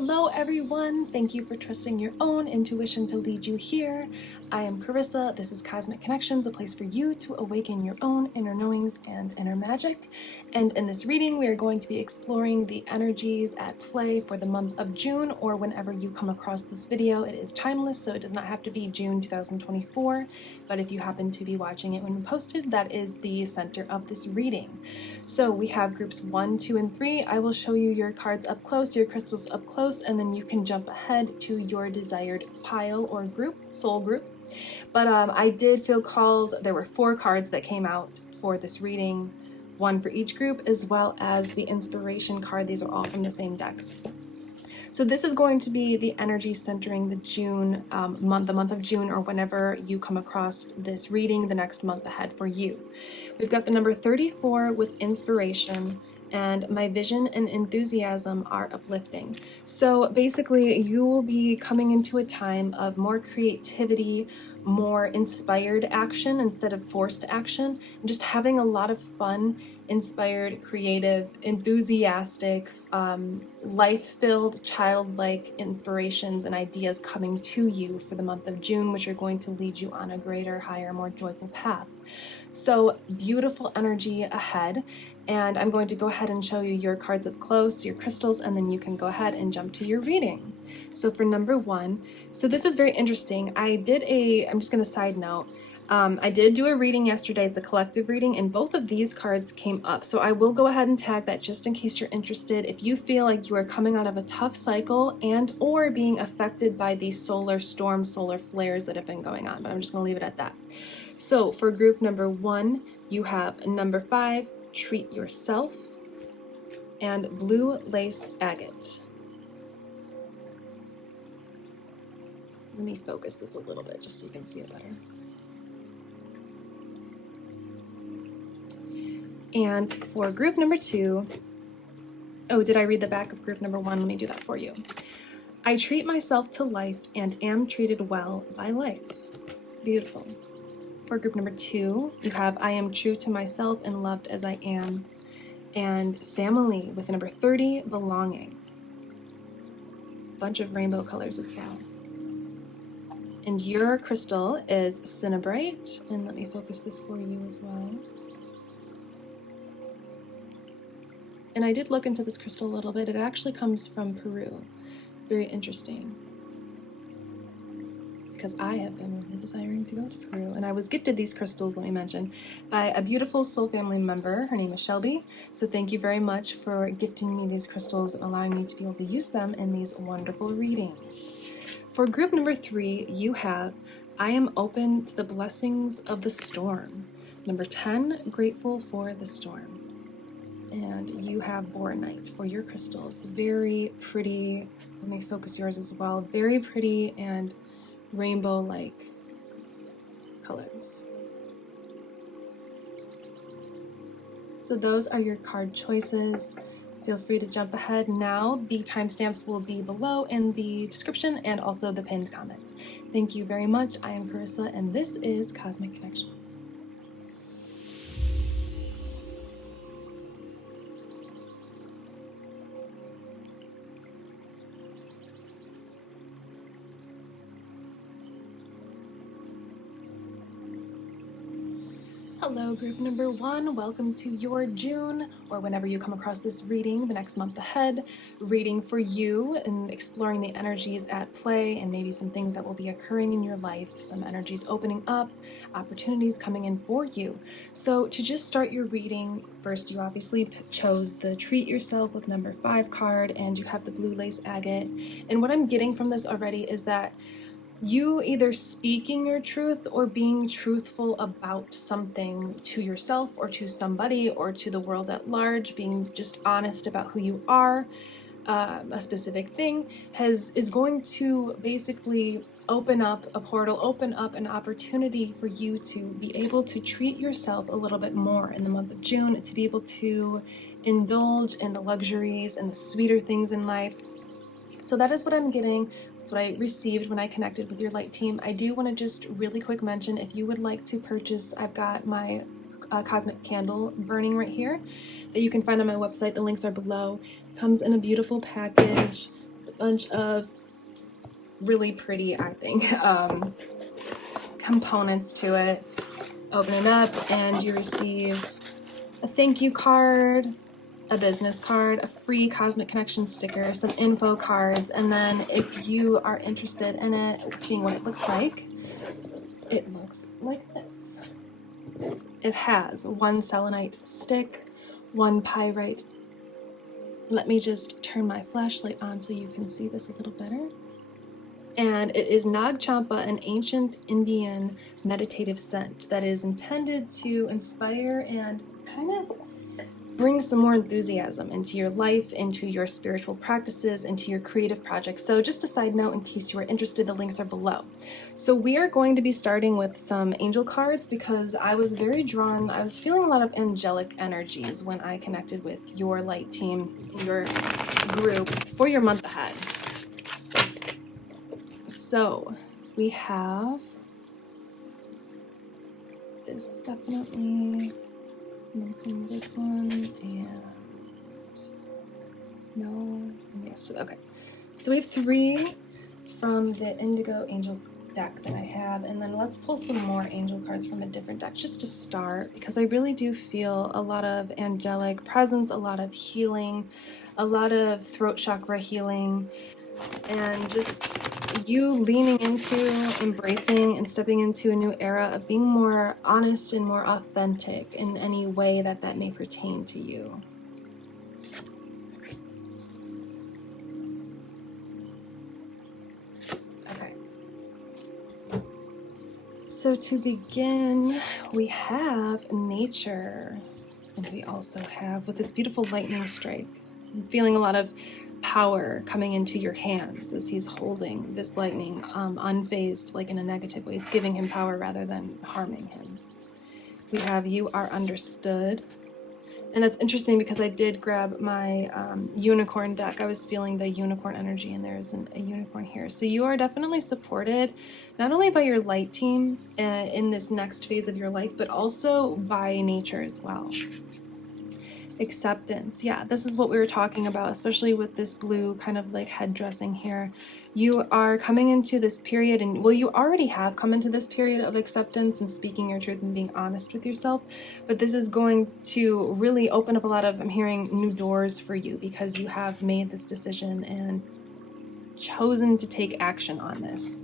Hello everyone, thank you for trusting your own intuition to lead you here. I am Carissa, this is Cosmic Connections, a place for you to awaken your own inner knowings and inner magic. And in this reading, we are going to be exploring the energies at play for the month of June, or whenever you come across this video. It is timeless, so it does not have to be June 2024, but if you happen to be watching it when posted, that is the center of this reading. So we have groups 1, 2, and 3. I will show you your cards up close, your crystals up close, and then you can jump ahead to your desired pile or group, soul group. But I did feel called, there were 4 cards that came out for this reading, 1 for each group, as well as the inspiration card. These are all from the same deck. So this is going to be the energy centering the June month, the month of June, or whenever you come across this reading, the next month ahead for you. We've got the number 34 with inspiration, and my vision and enthusiasm are uplifting. So basically, you will be coming into a time of more creativity, more inspired action instead of forced action, and just having a lot of fun, inspired, creative, enthusiastic, life-filled, childlike inspirations and ideas coming to you for the month of June, which are going to lead you on a greater, higher, more joyful path. So beautiful energy ahead, and I'm going to go ahead and show you your cards up close, your crystals, and then you can go ahead and jump to your reading. So for number 1, so this is very interesting. I'm just going to side note, I did do a reading yesterday. It's a collective reading, and both of these cards came up. So I will go ahead and tag that just in case you're interested. If you feel like you are coming out of a tough cycle and or being affected by the solar storms, solar flares that have been going on, but I'm just going to leave it at that. So for group number 1, you have number 5, Treat Yourself, and Blue Lace Agate. Let me focus this a little bit just so you can see it better. And for group number 2, oh, did I read the back of group number 1? Let me do that for you. I treat myself to life and am treated well by life. Beautiful. For group number 2, you have I am true to myself and loved as I am, and family with number 30, belonging. Bunch of rainbow colors as well. And your crystal is Cinnabrite, and let me focus this for you as well. And I did look into this crystal a little bit. It actually comes from Peru. Very interesting. Because I have been really desiring to go to Peru. And I was gifted these crystals, let me mention, by a beautiful soul family member. Her name is Shelby. So thank you very much for gifting me these crystals and allowing me to be able to use them in these wonderful readings. For group number 3, you have I am open to the blessings of the storm. Number 10, grateful for the storm. And you have Boronite for your crystal. It's very pretty. Let me focus yours as well. Very pretty and rainbow-like colors. So those are your card choices. Feel free to jump ahead now. The timestamps will be below in the description and also the pinned comment. Thank you very much. I am Carissa, and this is Cosmic Connections. Hello, group number 1. Welcome to your June, or whenever you come across this reading, the next month ahead, reading for you and exploring the energies at play and maybe some things that will be occurring in your life, some energies opening up, opportunities coming in for you. So to just start your reading, first you obviously chose the Treat Yourself with number 5 card, and you have the Blue Lace Agate. And what I'm getting from this already is that you either speaking your truth or being truthful about something to yourself or to somebody or to the world at large, being just honest about who you are, a specific thing is going to basically open up a portal, open up an opportunity for you to be able to treat yourself a little bit more in the month of June, to be able to indulge in the luxuries and the sweeter things in life. So that is what I'm getting. That's what I received when I connected with your light team. I do want to just really quick mention, if you would like to purchase, I've got my cosmic candle burning right here that you can find on my website. The links are below. It comes in a beautiful package. bunch of really pretty, I think, components to it. Open it up and you receive a thank you card, a business card, a free Cosmic Connection sticker, some info cards, and then if you are interested in it, seeing what it looks like this. It has 1 selenite stick, 1 pyrite. Let me just turn my flashlight on so you can see this a little better. And it is Nag Champa, an ancient Indian meditative scent that is intended to inspire and kind of bring some more enthusiasm into your life, into your spiritual practices, into your creative projects. So just a side note, in case you are interested, the links are below. So we are going to be starting with some angel cards because I was very drawn, I was feeling a lot of angelic energies when I connected with your light team, your group for your month ahead. So we have this definitely, I'm missing this one, and no, yes, okay. So we have 3 from the Indigo Angel deck that I have, and then let's pull some more angel cards from a different deck just to start, because I really do feel a lot of angelic presence, a lot of healing, a lot of throat chakra healing, and just you leaning into embracing and stepping into a new era of being more honest and more authentic in any way that that may pertain to you. Okay. So to begin, we have nature, and we also have with this beautiful lightning strike. I'm feeling a lot of power coming into your hands as he's holding this lightning unfazed, like in a negative way. It's giving him power rather than harming him. We have you are understood, and that's interesting because I did grab my unicorn deck. I was feeling the unicorn energy, and there's a unicorn here. So you are definitely supported not only by your light team in this next phase of your life, but also by nature as well. Acceptance. Yeah, this is what we were talking about, especially with this blue kind of like head dressing here. You are coming into this period, and well, you already have come into this period of acceptance and speaking your truth and being honest with yourself, but this is going to really open up a lot of, I'm hearing, new doors for you because you have made this decision and chosen to take action on this.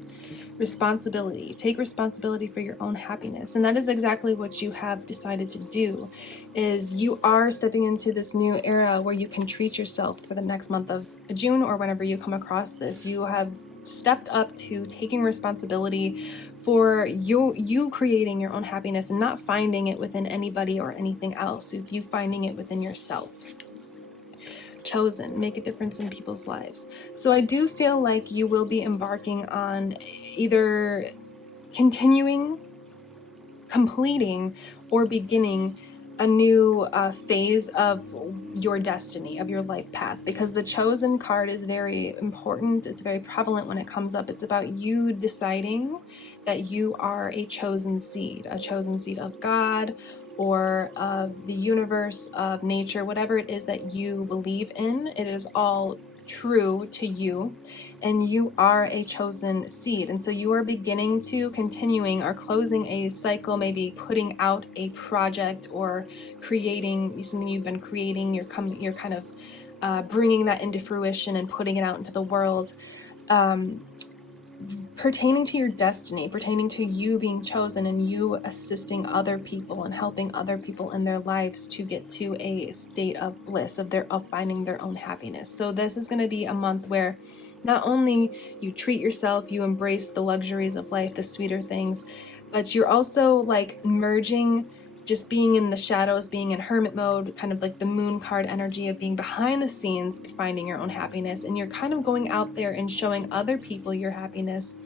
Responsibility. Take responsibility for your own happiness, and that is exactly what you have decided to do. Is you are stepping into this new era where you can treat yourself for the next month of June or whenever you come across this. You have stepped up to taking responsibility for you creating your own happiness and not finding it within anybody or anything else. You finding it within yourself. Chosen, make a difference in people's lives. So I do feel like you will be embarking on either continuing, completing, or beginning a new phase of your destiny, of your life path, because the chosen card is very important. It's very prevalent when it comes up. It's about you deciding that you are a chosen seed of God, or of the universe, of nature, whatever it is that you believe in. It is all true to you, and you are a chosen seed. And so you are beginning to continuing or closing a cycle, maybe putting out a project or creating something you've been creating. You're kind of bringing that into fruition and putting it out into the world. Pertaining to your destiny, pertaining to you being chosen and you assisting other people and helping other people in their lives to get to a state of bliss, of finding their own happiness. So this is going to be a month where not only you treat yourself, you embrace the luxuries of life, the sweeter things, but you're also like merging just being in the shadows, being in hermit mode, kind of like the moon card energy of being behind the scenes, finding your own happiness. And you're kind of going out there and showing other people your happiness,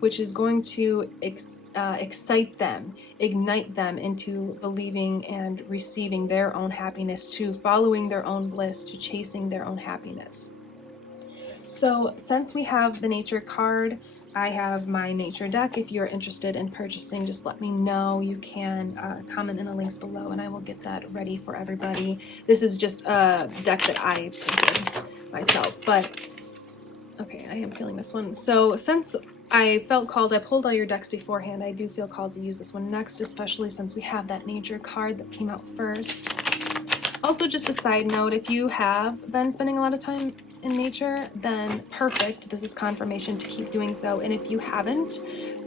which is going to excite them, ignite them into believing and receiving their own happiness, to following their own bliss, to chasing their own happiness. So since we have the nature card, I have my nature deck. If you're interested in purchasing, just let me know. You can comment in the links below and I will get that ready for everybody. This is just a deck that I printed myself, but Okay, I am feeling this one. So since I felt called, I pulled all your decks beforehand, I do feel called to use this one next, especially since we have that nature card that came out first. Also, just a side note, if you have been spending a lot of time in nature, then perfect. This is confirmation to keep doing so. And if you haven't,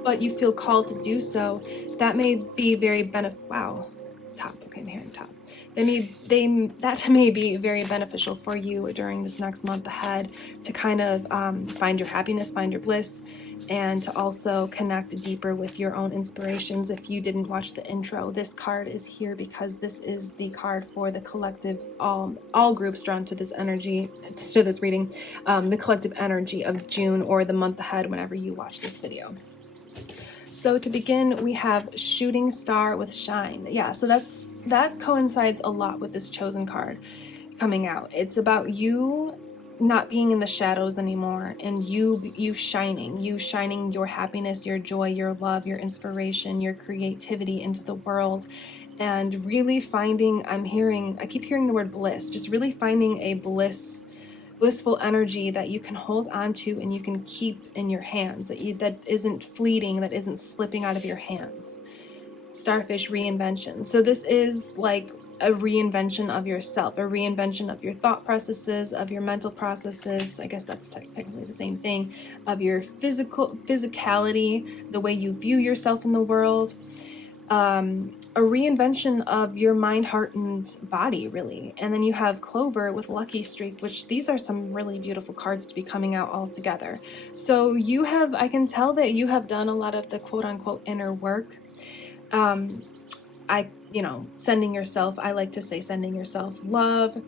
but you feel called to do so, that may be very wow, top, okay, I'm hearing top. That may be very beneficial for you during this next month ahead to kind of find your happiness, find your bliss, and to also connect deeper with your own inspirations. If you didn't watch the intro, this card is here because this is the card for the collective, all groups drawn to this energy, to this reading, the collective energy of June or the month ahead whenever you watch this video. So to begin, we have Shooting Star with Shine. Yeah, so that coincides a lot with this chosen card coming out. It's about you not being in the shadows anymore, and you shining your happiness, your joy, your love, your inspiration, your creativity into the world, and really finding, I keep hearing the word bliss, just really finding a blissful energy that you can hold on to and you can keep in your hands, that isn't fleeting, that isn't slipping out of your hands. Starfish reinvention. So this is like a reinvention of yourself, a reinvention of your thought processes, of your mental processes. I guess that's technically the same thing, of your physicality, the way you view yourself in the world. A reinvention of your mind, heart, and body, really. And then you have Clover with Lucky Streak, which these are some really beautiful cards to be coming out all together. So I can tell that you have done a lot of the quote-unquote inner work. Sending yourself, I like to say sending yourself love,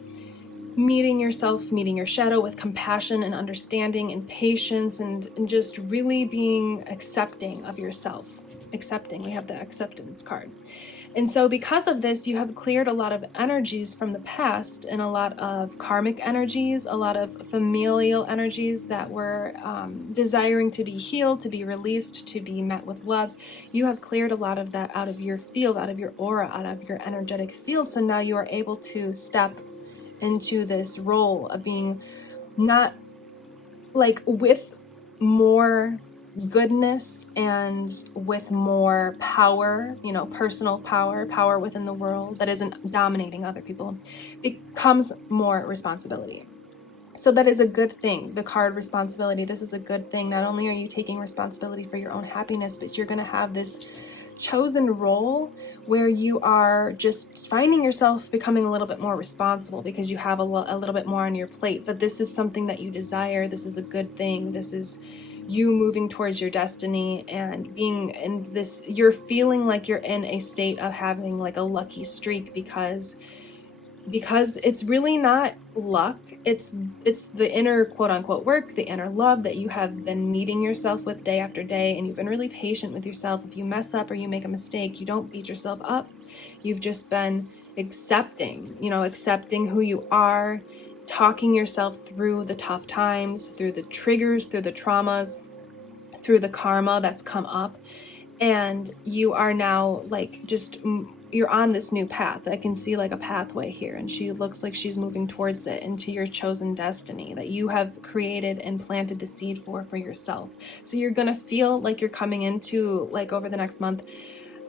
meeting your shadow with compassion and understanding and patience, and just really being accepting of yourself. Accepting, we have the acceptance card. And so because of this, you have cleared a lot of energies from the past and a lot of karmic energies, a lot of familial energies that were desiring to be healed, to be released, to be met with love. You have cleared a lot of that out of your field, out of your aura, out of your energetic field. So now you are able to step into this role of being not like with more goodness and with more power, personal power within the world that isn't dominating other people, becomes more responsibility. So that is a good thing. The card responsibility, this is a good thing. Not only are you taking responsibility for your own happiness, but you're going to have this chosen role where you are just finding yourself becoming a little bit more responsible because you have a little bit more on your plate. But this is something that you desire. This is a good thing. This is you moving towards your destiny and being in this, you're feeling like you're in a state of having like a lucky streak because it's really not luck. It's the inner quote unquote work, the inner love that you have been meeting yourself with day after day, and you've been really patient with yourself. If you mess up or you make a mistake, you don't beat yourself up. You've just been accepting who you are, talking yourself through the tough times, through the triggers, through the traumas, through the karma that's come up. And you are now you're on this new path. I can see like a pathway here, and she looks like she's moving towards it, into your chosen destiny that you have created and planted the seed for yourself. So you're gonna feel like you're coming into, like, over the next month,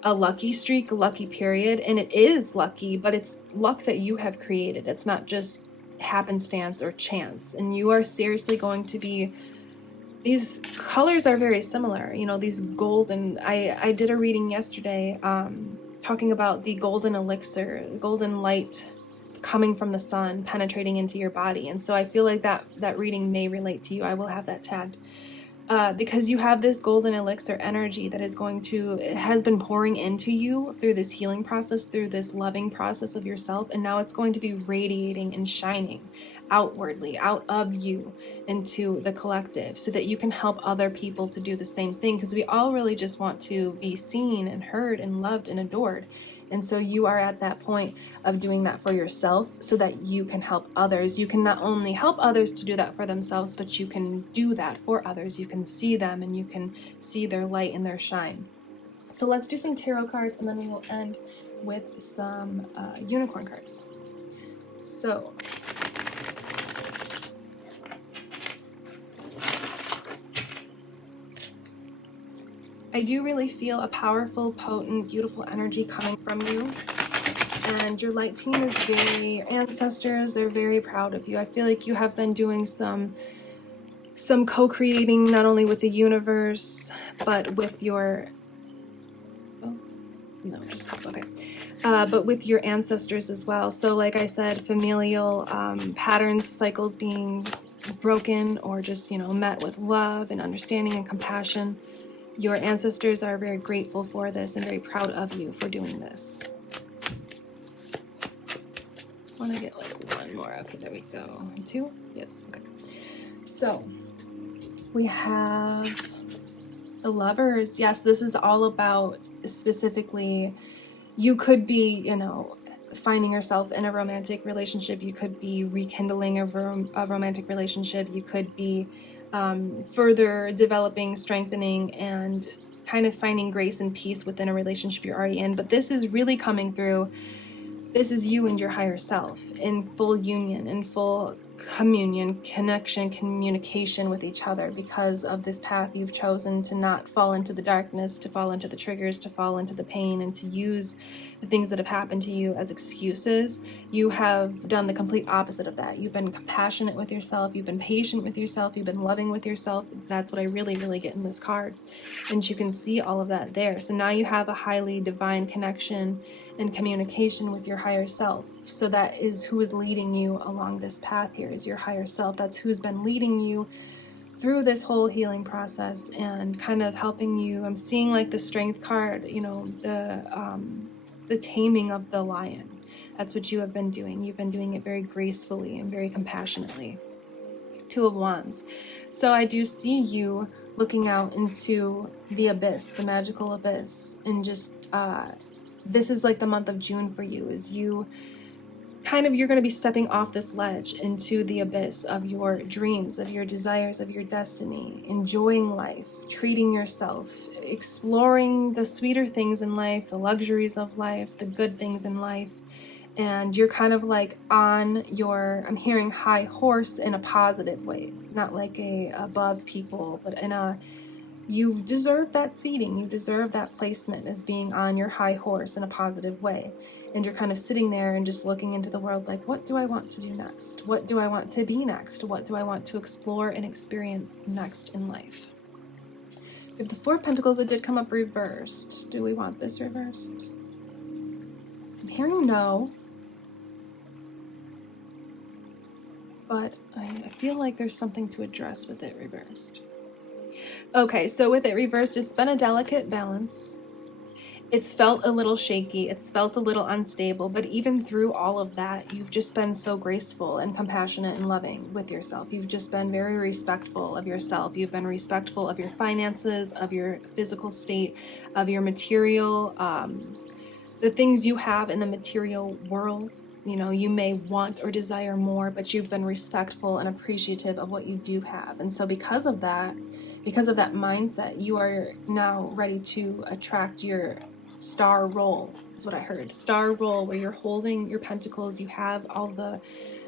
a lucky streak, a lucky period. And it is lucky, but it's luck that you have created. It's not just happenstance or chance. And you are seriously going to be, these colors are very similar, these golden, I did a reading yesterday talking about the golden elixir, golden light coming from the sun, penetrating into your body. And so I feel like that reading may relate to you. I will have that tagged. Because you have this golden elixir energy that has been pouring into you through this healing process, through this loving process of yourself, and now it's going to be radiating and shining outwardly, out of you into the collective, so that you can help other people to do the same thing, because we all really just want to be seen and heard and loved and adored. And so you are at that point of doing that for yourself so that you can help others. You can not only help others to do that for themselves, but you can do that for others. You can see them and you can see their light and their shine. So let's do some tarot cards, and then we will end with some unicorn cards. So I do really feel a powerful, potent, beautiful energy coming from you. And your light team is very, ancestors, they're very proud of you. I feel like you have been doing some co-creating, not only with the universe, but with your, oh, no, just stop, okay. But with your ancestors as well. So like I said, familial patterns, cycles being broken or just, you know, met with love and understanding and compassion. Your ancestors are very grateful for this and very proud of you for doing this. I want to get like one more. Okay, there we go. 2? Yes, okay. So we have the Lovers. Yes, this is all about specifically, you could be, you know, finding yourself in a romantic relationship. You could be rekindling a romantic relationship. You could be further developing, strengthening, and kind of finding grace and peace within a relationship you're already in. But this is really coming through. This is you and your higher self in full union, in full communion, connection, communication with each other, because of this path you've chosen to not fall into the darkness, to fall into the triggers, to fall into the pain, and to use the things that have happened to you as excuses. You have done the complete opposite of that. You've been compassionate with yourself, you've been patient with yourself, you've been loving with yourself. That's what I really, really get in this card. And you can see all of that there. So now you have a highly divine connection and communication with your higher self. So that is who is leading you along this path here, is your higher self. That's who's been leading you through this whole healing process and kind of helping you. I'm seeing like the Strength card, you know, the taming of the lion. That's what you have been doing. You've been doing it very gracefully and very compassionately. 2 of Wands. So I do see you looking out into the abyss, the magical abyss, and just this is like the month of June for you, is you kind of, you're going to be stepping off this ledge into the abyss of your dreams, of your desires, of your destiny, enjoying life, treating yourself, exploring the sweeter things in life, the luxuries of life, the good things in life. And you're kind of like on your, I'm hearing high horse in a positive way, not like a above people, but in a, you deserve that seating, you deserve that placement as being on your high horse in a positive way. And you're kind of sitting there and just looking into the world like, what do I want to do next? What do I want to be next? What do I want to explore and experience next in life? We have the 4 of Pentacles that did come up reversed. Do we want this reversed? I'm hearing no. But I feel like there's something to address with it reversed. Okay, so with it reversed, it's been a delicate balance. It's felt a little shaky, it's felt a little unstable, but even through all of that, you've just been so graceful and compassionate and loving with yourself. You've just been very respectful of yourself. You've been respectful of your finances, of your physical state, of your material, the things you have in the material world. You know, you may want or desire more, but you've been respectful and appreciative of what you do have. And so because of that mindset, you are now ready to attract your star role, is what I heard. Star role, where you're holding your pentacles, you have all the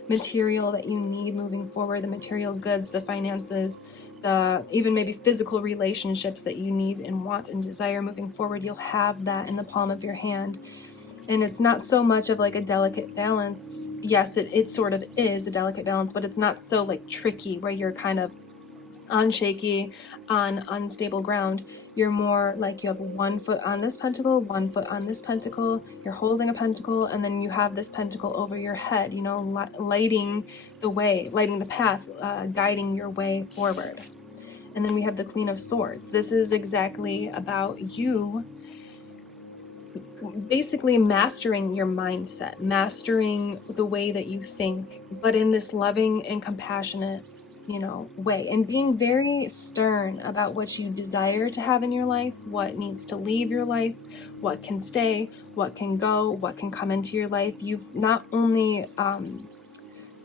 material that you need moving forward, the material goods, the finances, the even maybe physical relationships that you need and want and desire moving forward. You'll have that in the palm of your hand. And it's not so much of like a delicate balance. Yes, it sort of is a delicate balance, but it's not so like tricky where you're kind of on shaky, on unstable ground. You're more like you have 1 foot on this pentacle, 1 foot on this pentacle, you're holding a pentacle, and then you have this pentacle over your head, you know, lighting the way, lighting the path, guiding your way forward. And then we have the Queen of Swords. This is exactly about you basically mastering your mindset, mastering the way that you think, but in this loving and compassionate, you know, way, and being very stern about what you desire to have in your life, what needs to leave your life, what can stay, what can go, what can come into your life. You've not only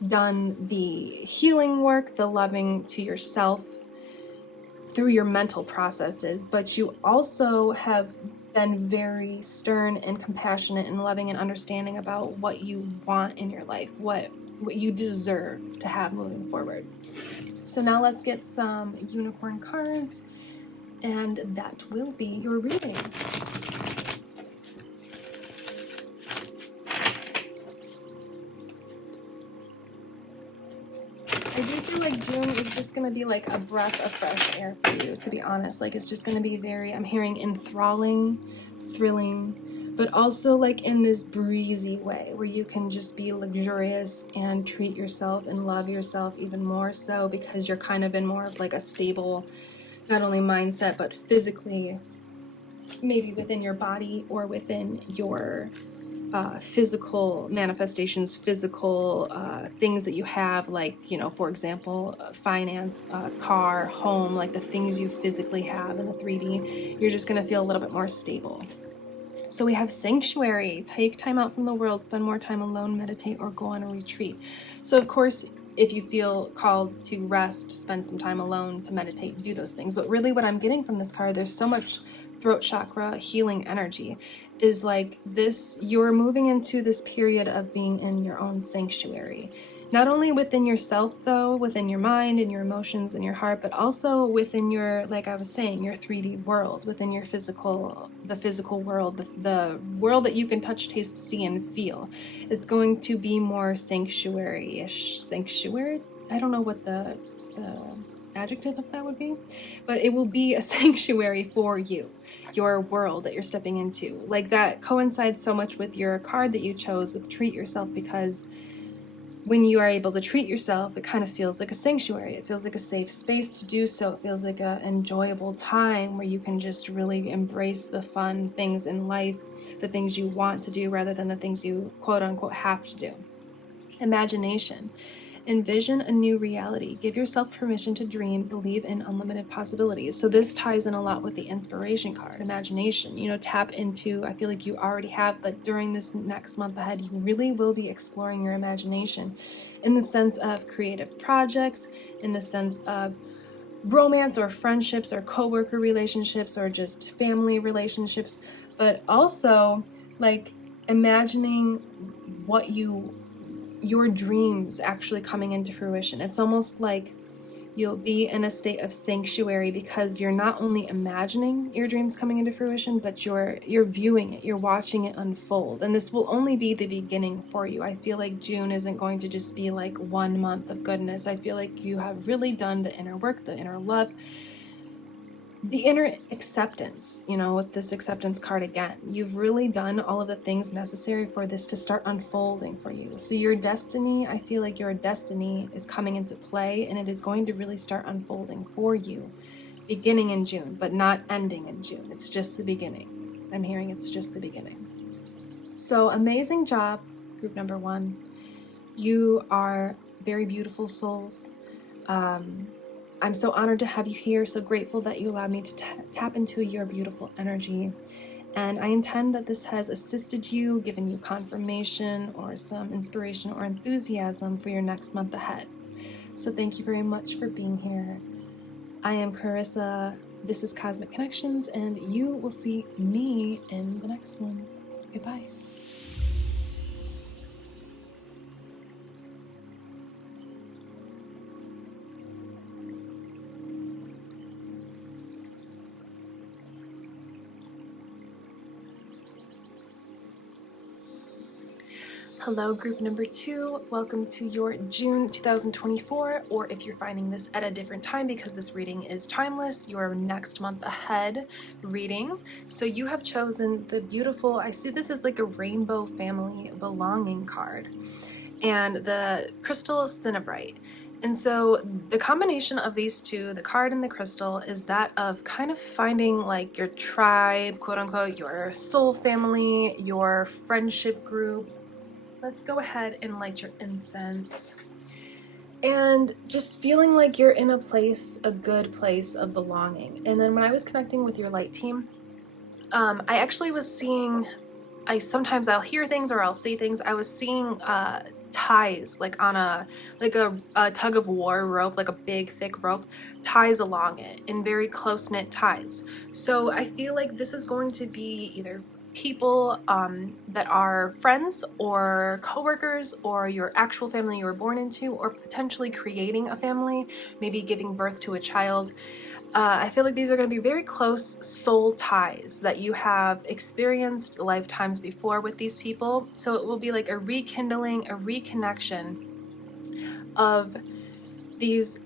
done the healing work, the loving to yourself through your mental processes, but you also have been very stern and compassionate and loving and understanding about what you want in your life, what you deserve to have moving forward. So now let's get some unicorn cards and that will be your reading. I do feel like June is just going to be like a breath of fresh air for you, to be honest. Like, it's just going to be very, I'm hearing enthralling, thrilling, but also like in this breezy way where you can just be luxurious and treat yourself and love yourself even more so, because you're kind of in more of like a stable, not only mindset, but physically, maybe within your body or within your physical manifestations, physical things that you have, like, you know, for example, finance, car, home, like the things you physically have in the 3D, you're just going to feel a little bit more stable. So we have sanctuary, take time out from the world, spend more time alone, meditate, or go on a retreat. So of course, if you feel called to rest, spend some time alone to meditate, do those things. But really what I'm getting from this card, there's so much throat chakra healing energy, is like this, you're moving into this period of being in your own sanctuary. Not only within yourself though, within your mind and your emotions and your heart, but also within your, like I was saying, your 3D world, within your physical, the physical world, the world that you can touch, taste, see, and feel. It's going to be more sanctuary-ish. Sanctuary? I don't know what the adjective of that would be, but it will be a sanctuary for you, your world that you're stepping into. Like, that coincides so much with your card that you chose with treat yourself, because when you are able to treat yourself, it kind of feels like a sanctuary. It feels like a safe space to do so. It feels like an enjoyable time where you can just really embrace the fun things in life, the things you want to do rather than the things you quote unquote have to do. Imagination. Envision a new reality. Give yourself permission to dream, believe in unlimited possibilities. So this ties in a lot with the inspiration card, imagination. You know, tap into, I feel like you already have, but during this next month ahead, you really will be exploring your imagination in the sense of creative projects, in the sense of romance or friendships or coworker relationships or just family relationships, but also like imagining what your dreams actually coming into fruition. It's almost like you'll be in a state of sanctuary because you're not only imagining your dreams coming into fruition, but you're viewing it, you're watching it unfold. And this will only be the beginning for you. I feel like June isn't going to just be like 1 month of goodness. I feel like you have really done the inner work, the inner love, the inner acceptance, you know, with this acceptance card again. You've really done all of the things necessary for this to start unfolding for you. So your destiny, I feel like your destiny is coming into play, and it is going to really start unfolding for you, beginning in June, but not ending in June. It's just the beginning. I'm hearing it's just the beginning. So amazing job, group number 1. You are very beautiful souls. I'm so honored to have you here, so grateful that you allowed me to tap into your beautiful energy. And I intend that this has assisted you, given you confirmation or some inspiration or enthusiasm for your next month ahead. So thank you very much for being here. I am Carissa. This is Cosmic Connections, and you will see me in the next one. Goodbye. Hello, group number 2. Welcome to your June 2024, or if you're finding this at a different time because this reading is timeless, your next month ahead reading. So you have chosen the beautiful, I see this is like a rainbow family belonging card, and the crystal Cinnabrite. And so the combination of these two, the card and the crystal, is that of kind of finding like your tribe, quote unquote, your soul family, your friendship group. Let's go ahead and light your incense. And just feeling like you're in a place, a good place of belonging. And then when I was connecting with your light team, I actually was seeing, sometimes I'll hear things or I'll see things. I was seeing ties, like on a tug of war rope, like a big thick rope, ties along it in very close-knit ties. So I feel like this is going to be either people that are friends or coworkers or your actual family you were born into, or potentially creating a family, maybe giving birth to a child. I feel like these are going to be very close soul ties that you have experienced lifetimes before with these people. So it will be like a rekindling, a reconnection of these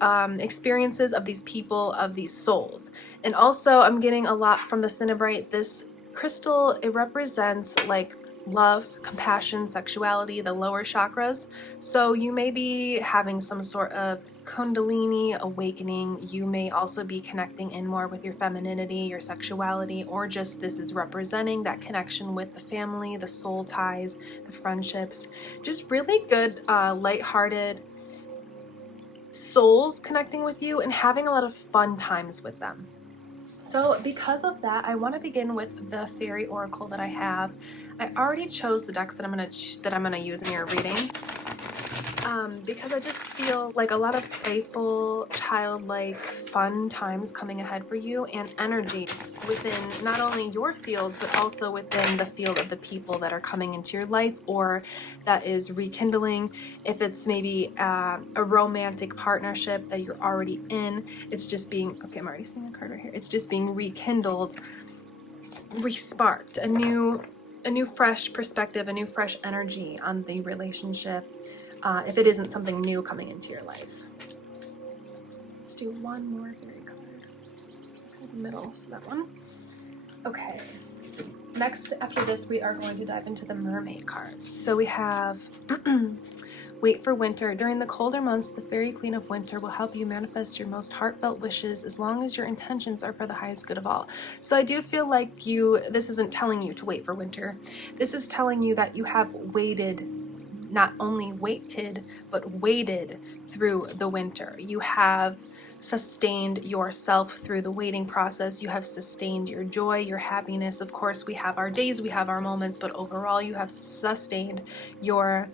experiences, of these people, of these souls. And also I'm getting a lot from the Cinnabrite. This crystal, it represents like love, compassion, sexuality, the lower chakras. So you may be having some sort of Kundalini awakening. You may also be connecting in more with your femininity, your sexuality, or just this is representing that connection with the family, the soul ties, the friendships. Just really good, lighthearted souls connecting with you and having a lot of fun times with them. So because of that, I want to begin with the fairy oracle that I have. I already chose the decks that I'm gonna use in your reading, because I just feel like a lot of playful, childlike, fun times coming ahead for you, and energies within not only your fields but also within the field of the people that are coming into your life, or that is rekindling. If it's maybe a romantic partnership that you're already in, it's just being, okay, I'm already seeing a card right here. It's just being rekindled, resparked, a new fresh perspective, a new fresh energy on the relationship. If it isn't something new coming into your life. Let's do one more fairy card. Middle, so that one. Okay. Next, after this, we are going to dive into the mermaid cards. So we have Wait for winter. During the colder months, the fairy queen of winter will help you manifest your most heartfelt wishes as long as your intentions are for the highest good of all. So I do feel like this isn't telling you to wait for winter. This is telling you that you have waited, not only waited, but waded through the winter. You have sustained yourself through the waiting process. You have sustained your joy, your happiness. Of course, we have our days, we have our moments, but overall you have sustained your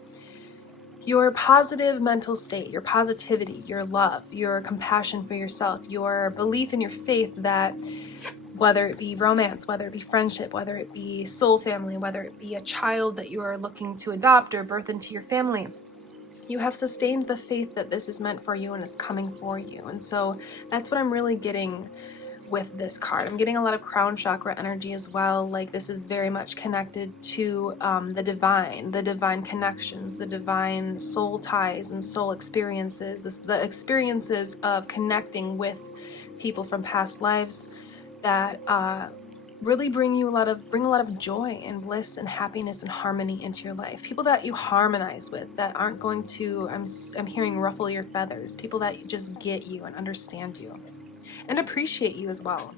positive mental state, your positivity, your love, your compassion for yourself, your belief in your faith that whether it be romance, whether it be friendship, whether it be soul family, whether it be a child that you are looking to adopt or birth into your family, you have sustained the faith that this is meant for you and it's coming for you. And so that's what I'm really getting with this card. I'm getting a lot of crown chakra energy as well. Like this is very much connected to the divine connections, the divine soul ties and soul experiences, the experiences of connecting with people from past lives that really bring a lot of joy and bliss and happiness and harmony into your life. People that you harmonize with, that aren't going to, I'm hearing, ruffle your feathers. People that just get you and understand you and appreciate you as well.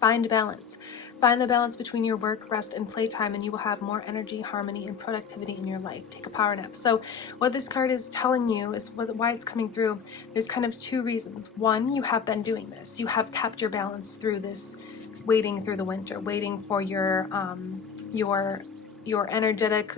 Find balance. Find the balance between your work, rest, and playtime, and you will have more energy, harmony, and productivity in your life. Take a power nap. So what this card is telling you is why it's coming through. There's kind of two reasons. One, you have been doing this. You have kept your balance through this, waiting through the winter, waiting for your energetic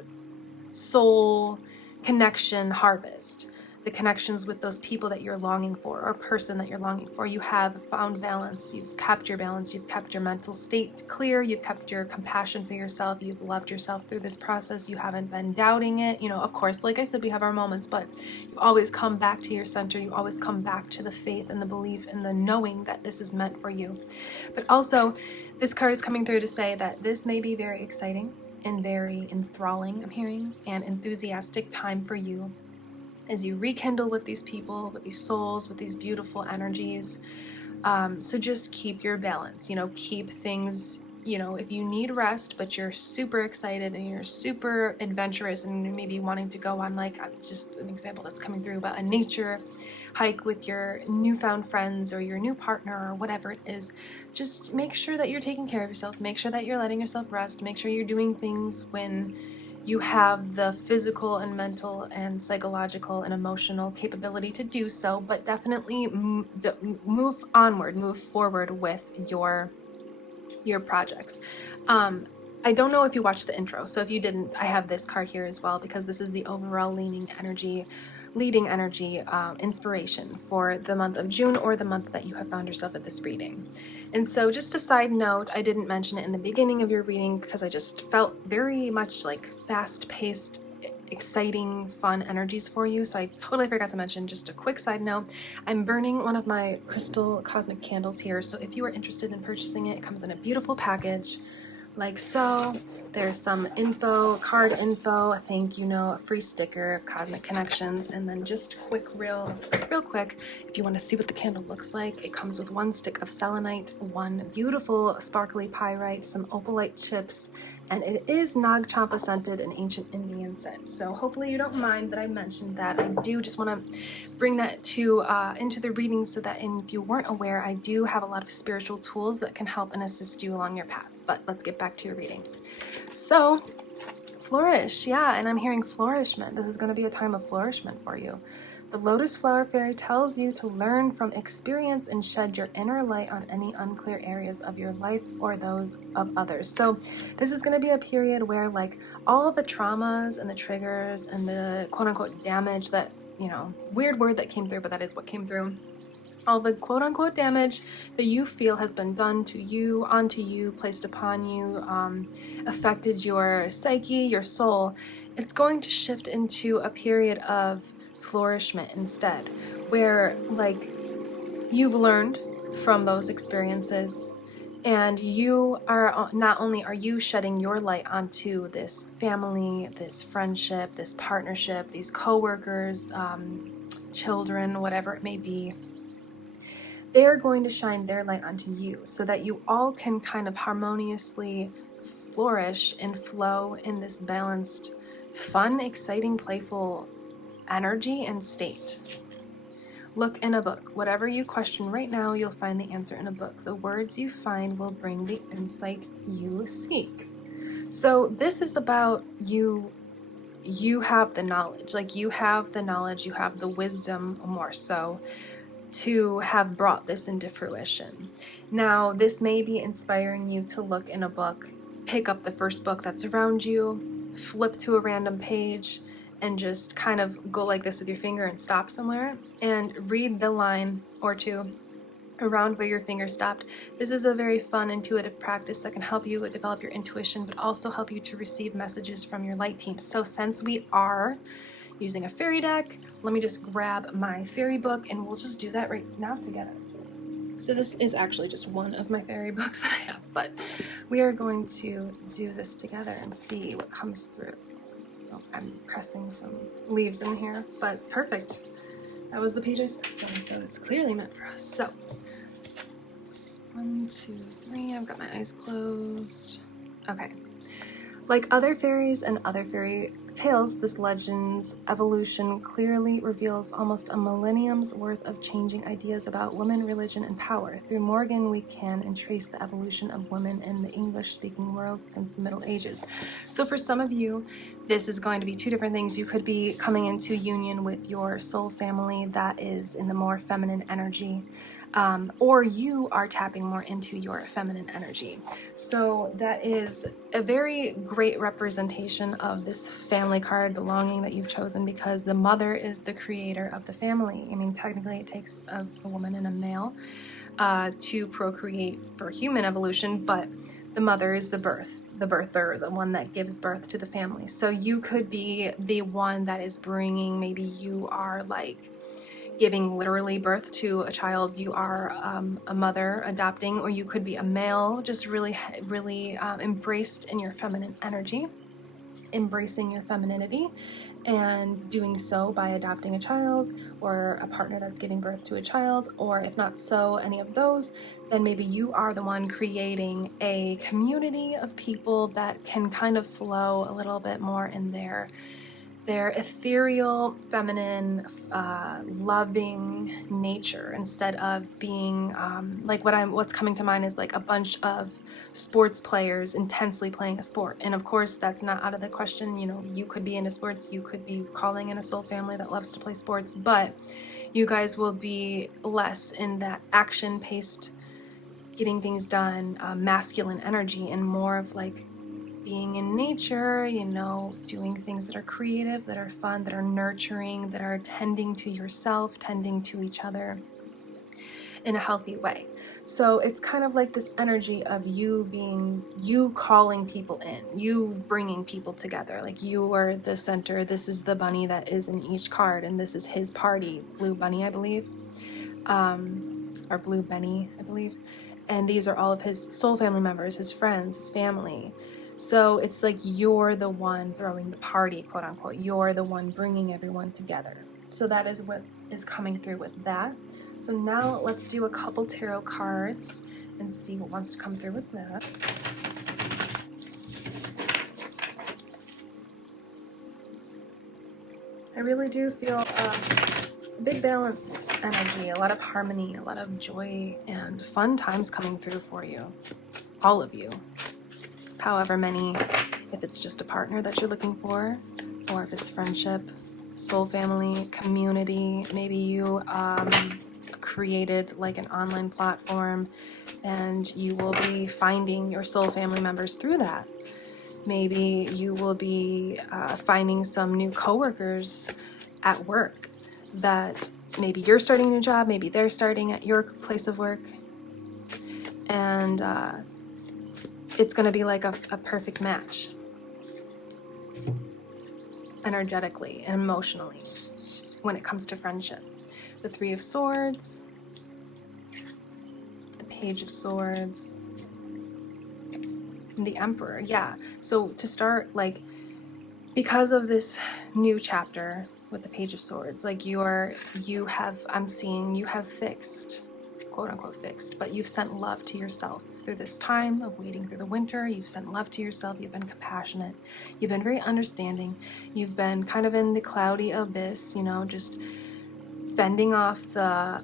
soul connection harvest. The connections with those people that you're longing for, or person that you're longing for. You have found balance, you've kept your balance, you've kept your mental state clear, you've kept your compassion for yourself, you've loved yourself through this process, you haven't been doubting it. You know, of course, like I said, we have our moments, but you always come back to your center, you always come back to the faith and the belief and the knowing that this is meant for you. But also, this card is coming through to say that this may be very exciting and very enthralling, I'm hearing, and enthusiastic time for you as you rekindle with these people, with these souls, with these beautiful energies. So just keep your balance, keep things, if you need rest, but you're super excited and you're super adventurous and maybe wanting to go on, like, just an example that's coming through, but a nature hike with your newfound friends or your new partner or whatever it is, just make sure that you're taking care of yourself, make sure that you're letting yourself rest, make sure you're doing things when you have the physical and mental and psychological and emotional capability to do so, but definitely move onward, move forward with your projects. I don't know if you watched the intro, so if you didn't, I have this card here as well, because this is the overall leading energy, inspiration for the month of June, or the month that you have found yourself at this reading. And so just a side note, I didn't mention it in the beginning of your reading because I just felt very much like fast-paced exciting, fun energies for you. So I totally forgot to mention, just a quick side note, I'm burning one of my crystal cosmic candles here. So if you are interested in purchasing it, it comes in a beautiful package like so. There's some info, card info, a thank you note, a free sticker of Cosmic Connections, and then just real quick, if you want to see what the candle looks like, it comes with 1 stick of selenite, 1 beautiful sparkly pyrite, some opalite chips, and it is Nag Champa scented, an ancient Indian scent. So hopefully you don't mind that I mentioned that. I do just want to bring that to into the reading so that if you weren't aware, I do have a lot of spiritual tools that can help and assist you along your path. But let's get back to your reading. So, flourish, yeah, and I'm hearing flourishment. This is going to be a time of flourishment for you. The Lotus Flower Fairy tells you to learn from experience and shed your inner light on any unclear areas of your life or those of others. So this is going to be a period where, like, all the traumas and the triggers and the quote-unquote damage that, you know, weird word that came through, but that is what came through. All the quote-unquote damage that you feel has been done to you, onto you, placed upon you, affected your psyche, your soul, it's going to shift into a period of flourishment instead, where, like, you've learned from those experiences, and you are, not only are you shedding your light onto this family, this friendship, this partnership, these co-workers, children, whatever it may be, they're going to shine their light onto you so that you all can kind of harmoniously flourish and flow in this balanced, fun, exciting, playful energy and state. Look in a book. Whatever you question right now, you'll find the answer in a book. The words you find will bring the insight you seek. So this is about you. You have the knowledge. Like, you have the knowledge, you have the wisdom more so to have brought this into fruition. Now, this may be inspiring you to look in a book, pick up the first book that's around you, flip to a random page, and just kind of go like this with your finger and stop somewhere and read the line or two around where your finger stopped. This is a very fun, intuitive practice that can help you develop your intuition, but also help you to receive messages from your light team. So since we are using a fairy deck, let me just grab my fairy book and we'll just do that right now together. So this is actually just one of my fairy books that I have, but we are going to do this together and see what comes through. Oh, I'm pressing some leaves in here, but perfect. That was the page I stepped on, so it's clearly meant for us. So 1, 2, 3, I've got my eyes closed. Okay. Like other fairies and other fairy tales, this legend's evolution clearly reveals almost a millennium's worth of changing ideas about women, religion, and power. Through Morgan, we can trace the evolution of women in the English-speaking world since the Middle Ages. So for some of you, this is going to be 2 different things. You could be coming into union with your soul family that is in the more feminine energy, or you are tapping more into your feminine energy. So that is a very great representation of this family card belonging that you've chosen, because the mother is the creator of the family. I mean, technically it takes a woman and a male to procreate for human evolution, but the mother is the birther, the one that gives birth to the family. So you could be the one that is bringing, maybe you are like giving literally birth to a child, you are a mother adopting, or you could be a male just really embraced in your feminine energy, embracing your femininity, and doing so by adopting a child or a partner that's giving birth to a child. Or if not so, any of those, then maybe you are the one creating a community of people that can kind of flow a little bit more in their ethereal, feminine, loving nature, instead of being like what's coming to mind is like a bunch of sports players intensely playing a sport. And of course, that's not out of the question. You know, you could be into sports, you could be calling in a soul family that loves to play sports, but you guys will be less in that action-paced, getting things done, masculine energy, and more of like being in nature, you know, doing things that are creative, that are fun, that are nurturing, that are tending to yourself, tending to each other. in a healthy way. So it's kind of like this energy of you calling people in, you bringing people together. Like you are the center. This is the bunny that is in each card, and this is his party. Blue bunny, I believe. Or Blue Benny, I believe. And these are all of his soul family members, his friends, his family. So it's like you're the one throwing the party, quote unquote. You're the one bringing everyone together. So that is what is coming through with that. So now let's do a couple tarot cards and see what wants to come through with that. I really do feel big balance energy, a lot of harmony, a lot of joy and fun times coming through for you. All of you. However many, if it's just a partner that you're looking for, or if it's friendship, soul family, community, maybe you created like an online platform and you will be finding your soul family members through that. Maybe you will be finding some new coworkers at work that maybe you're starting a new job, maybe they're starting at your place of work, and it's going to be like a perfect match energetically and emotionally when it comes to friendship. The Three of Swords, the Page of Swords, and the Emperor. Yeah, so to start, like, because of this new chapter with the Page of Swords, like I'm seeing you have fixed, quote unquote fixed, but you've sent love to yourself through this time of waiting through the winter. You've sent love to yourself. You've been compassionate. You've been very understanding. You've been kind of in the cloudy abyss, you know, just fending off the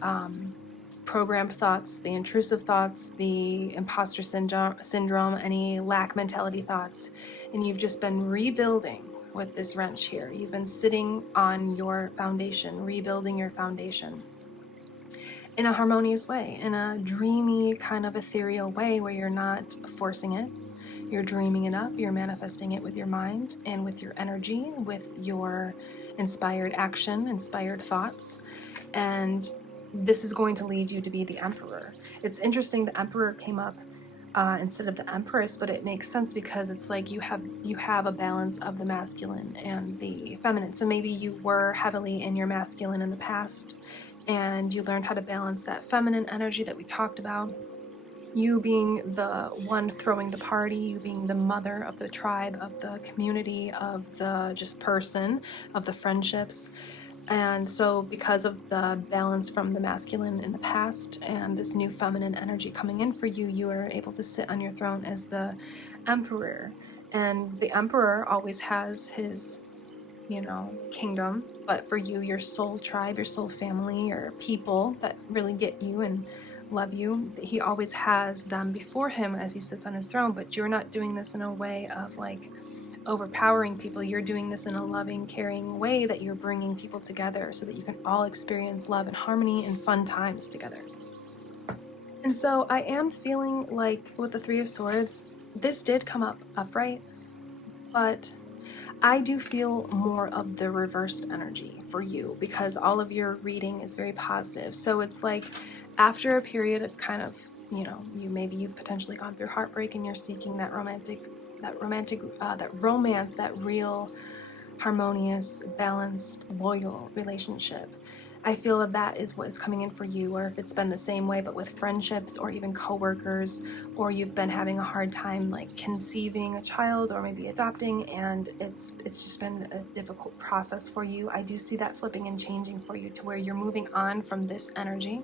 programmed thoughts, the intrusive thoughts, the imposter syndrome, any lack mentality thoughts, and you've just been rebuilding with this wrench here. You've been sitting on your foundation, rebuilding your foundation in a harmonious way, in a dreamy kind of ethereal way where you're not forcing it. You're dreaming it up, you're manifesting it with your mind and with your energy, with your inspired action, inspired thoughts. And this is going to lead you to be the Emperor. It's interesting the Emperor came up instead of the Empress, but it makes sense because it's like you have a balance of the masculine and the feminine. So maybe you were heavily in your masculine in the past and you learned how to balance that feminine energy that we talked about. You being the one throwing the party, you being the mother of the tribe, of the community, of the just person, of the friendships. And so because of the balance from the masculine in the past and this new feminine energy coming in for you, you are able to sit on your throne as the Emperor. And the Emperor always has his, you know, kingdom, but for you, your soul tribe, your soul family, your people that really get you and love you, he always has them before him as he sits on his throne. But you're not doing this in a way of like overpowering people. You're doing this in a loving, caring way that you're bringing people together so that you can all experience love and harmony and fun times together. And so I am feeling like with the Three of Swords, this did come up upright, but I do feel more of the reversed energy for you because all of your reading is very positive. So it's like after a period of kind of, you know, you've potentially gone through heartbreak and you're seeking that romance, that real, harmonious, balanced, loyal relationship. I feel that is what is coming in for you, or if it's been the same way but with friendships or even coworkers, or you've been having a hard time like conceiving a child or maybe adopting and it's just been a difficult process for you. I do see that flipping and changing for you to where you're moving on from this energy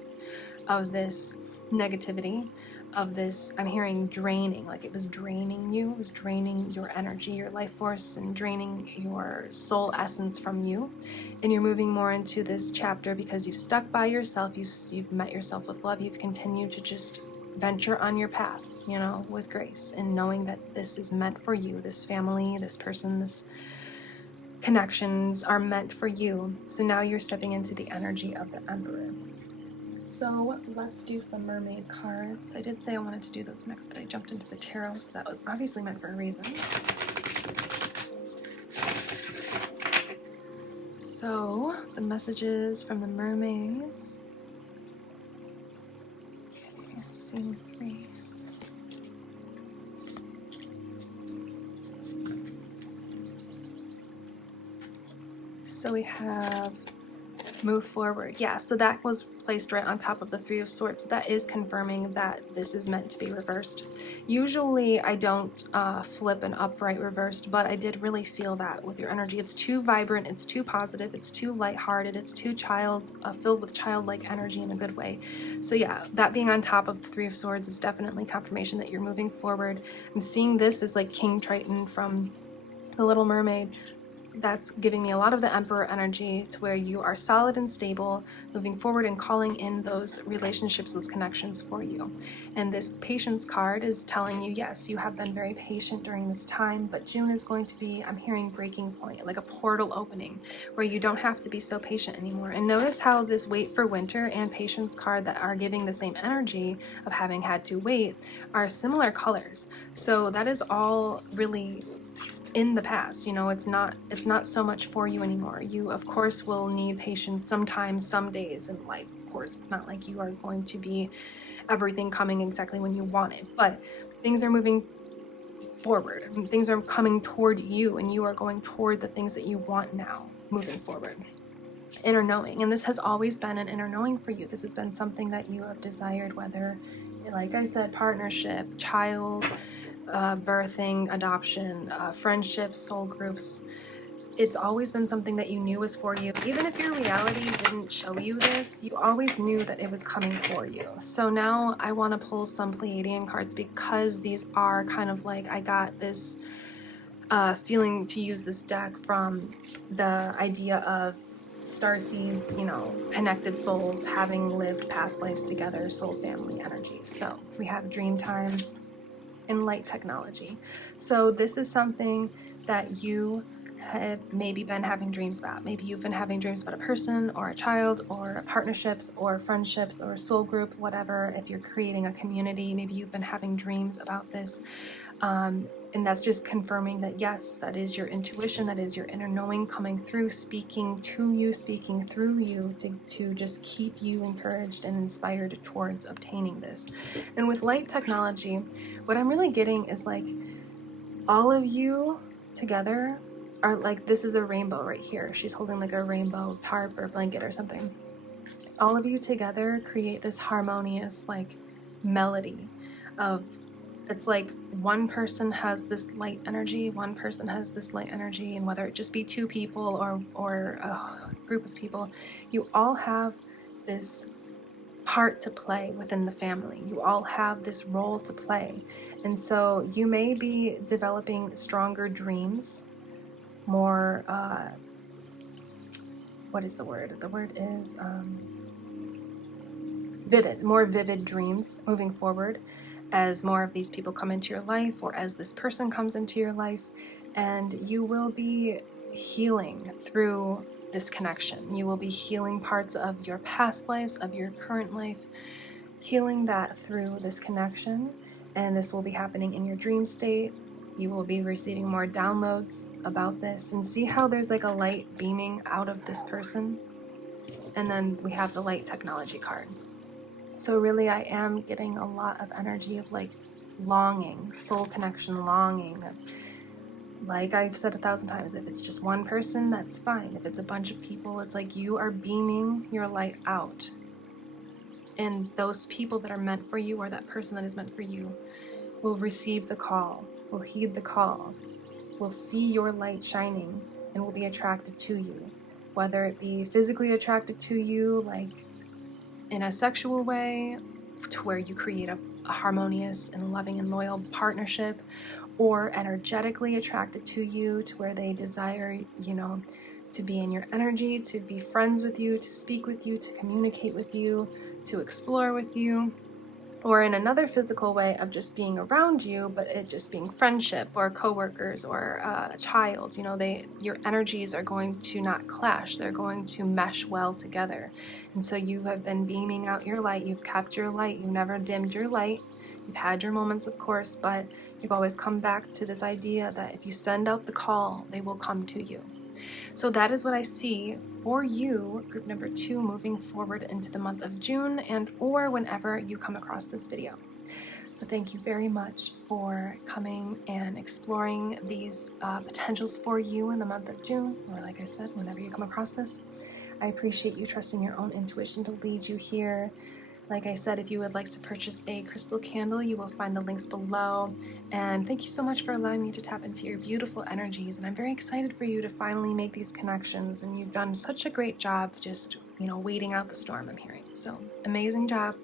of this negativity, of this, I'm hearing draining, like it was draining you, it was draining your energy, your life force, and draining your soul essence from you. And you're moving more into this chapter because you've stuck by yourself, you've met yourself with love, you've continued to just venture on your path, you know, with grace, and knowing that this is meant for you, this family, this person, this connections are meant for you. So now you're stepping into the energy of the Emperor. So let's do some mermaid cards. I did say I wanted to do those next, but I jumped into the tarot, so that was obviously meant for a reason. So the messages from the mermaids. Scene 3. So we have move forward. Yeah, so that was placed right on top of the Three of Swords. So that is confirming that this is meant to be reversed. Usually I don't flip an upright reversed, but I did really feel that with your energy. It's too vibrant, it's too positive, it's too lighthearted, it's too filled with childlike energy in a good way. So yeah, that being on top of the Three of Swords is definitely confirmation that you're moving forward. I'm seeing this as like King Triton from The Little Mermaid. That's giving me a lot of the Emperor energy, to where you are solid and stable, moving forward and calling in those relationships, those connections for you. And this patience card is telling you, yes, you have been very patient during this time, but June is going to be, I'm hearing breaking point, like a portal opening, where you don't have to be so patient anymore. And notice how this wait for winter and patience card that are giving the same energy of having had to wait are similar colors. So that is all really in the past. You know, it's not so much for you anymore. You of course will need patience sometimes, some days in life. Of course, it's not like you are going to be everything coming exactly when you want it, but things are moving forward and things are coming toward you, and you are going toward the things that you want now, moving forward. Inner knowing, and this has always been an inner knowing for you. This has been something that you have desired, whether, like I said, partnership, child, birthing, adoption, friendships, soul groups. It's always been something that you knew was for you. Even if your reality didn't show you this, you always knew that it was coming for you. So now I want to pull some Pleiadian cards, because these are kind of like, I got this feeling to use this deck from the idea of Starseeds, you know, connected souls having lived past lives together, soul family energy. So we have dream time and light technology. So this is something that you have maybe been having dreams about. Maybe you've been having dreams about a person or a child or partnerships or friendships or soul group, whatever. If you're creating a community, maybe you've been having dreams about this. And that's just confirming that, yes, that is your intuition, that is your inner knowing coming through, speaking to you, speaking through you to just keep you encouraged and inspired towards obtaining this. And with light technology, what I'm really getting is like all of you together are like, this is a rainbow right here. She's holding like a rainbow tarp or blanket or something. All of you together create this harmonious like melody of, it's like one person has this light energy, one person has this light energy, and whether it just be two people or a group of people, you all have this part to play within the family. You all have this role to play. And so you may be developing stronger dreams, more, what is the word? The word is vivid, more vivid dreams moving forward, as more of these people come into your life, or as this person comes into your life, and you will be healing through this connection. You will be healing parts of your past lives, of your current life, healing that through this connection, and this will be happening in your dream state. You will be receiving more downloads about this, and see how there's like a light beaming out of this person. And then we have the light technology card. So really I am getting a lot of energy of like longing, soul connection, longing. Like I've said 1,000 times, if it's just one person, that's fine. If it's a bunch of people, it's like you are beaming your light out. And those people that are meant for you, or that person that is meant for you, will receive the call, will heed the call, will see your light shining, and will be attracted to you. Whether it be physically attracted to you, like in a sexual way, to where you create a harmonious and loving and loyal partnership, or energetically attracted to you, to where they desire, you know, to be in your energy, to be friends with you, to speak with you, to communicate with you, to explore with you, or in another physical way of just being around you, but it just being friendship or coworkers or a child. You know, your energies are going to not clash. They're going to mesh well together. And so you have been beaming out your light. You've kept your light. You've never dimmed your light. You've had your moments, of course, but you've always come back to this idea that if you send out the call, they will come to you. So that is what I see for you, group number 2, moving forward into the month of June and or whenever you come across this video. So thank you very much for coming and exploring these potentials for you in the month of June, or like I said, whenever you come across this. I appreciate you trusting your own intuition to lead you here. Like I said, if you would like to purchase a crystal candle, you will find the links below. And thank you so much for allowing me to tap into your beautiful energies. And I'm very excited for you to finally make these connections. And you've done such a great job just, waiting out the storm, I'm hearing. So amazing job.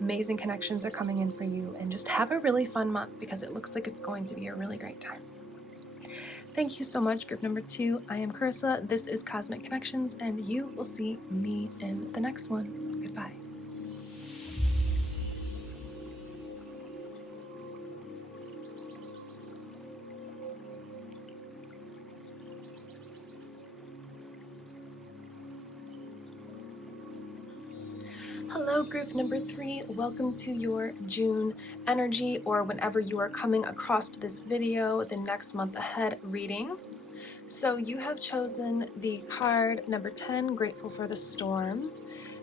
Amazing connections are coming in for you. And just have a really fun month because it looks like it's going to be a really great time. Thank you so much, group number 2. I am Carissa. This is Cosmic Connections, and you will see me in the next one. Goodbye. Hello, group number 3. Welcome to your June energy, or whenever you are coming across this video, the next month ahead reading. So you have chosen the card number 10, Grateful for the Storm.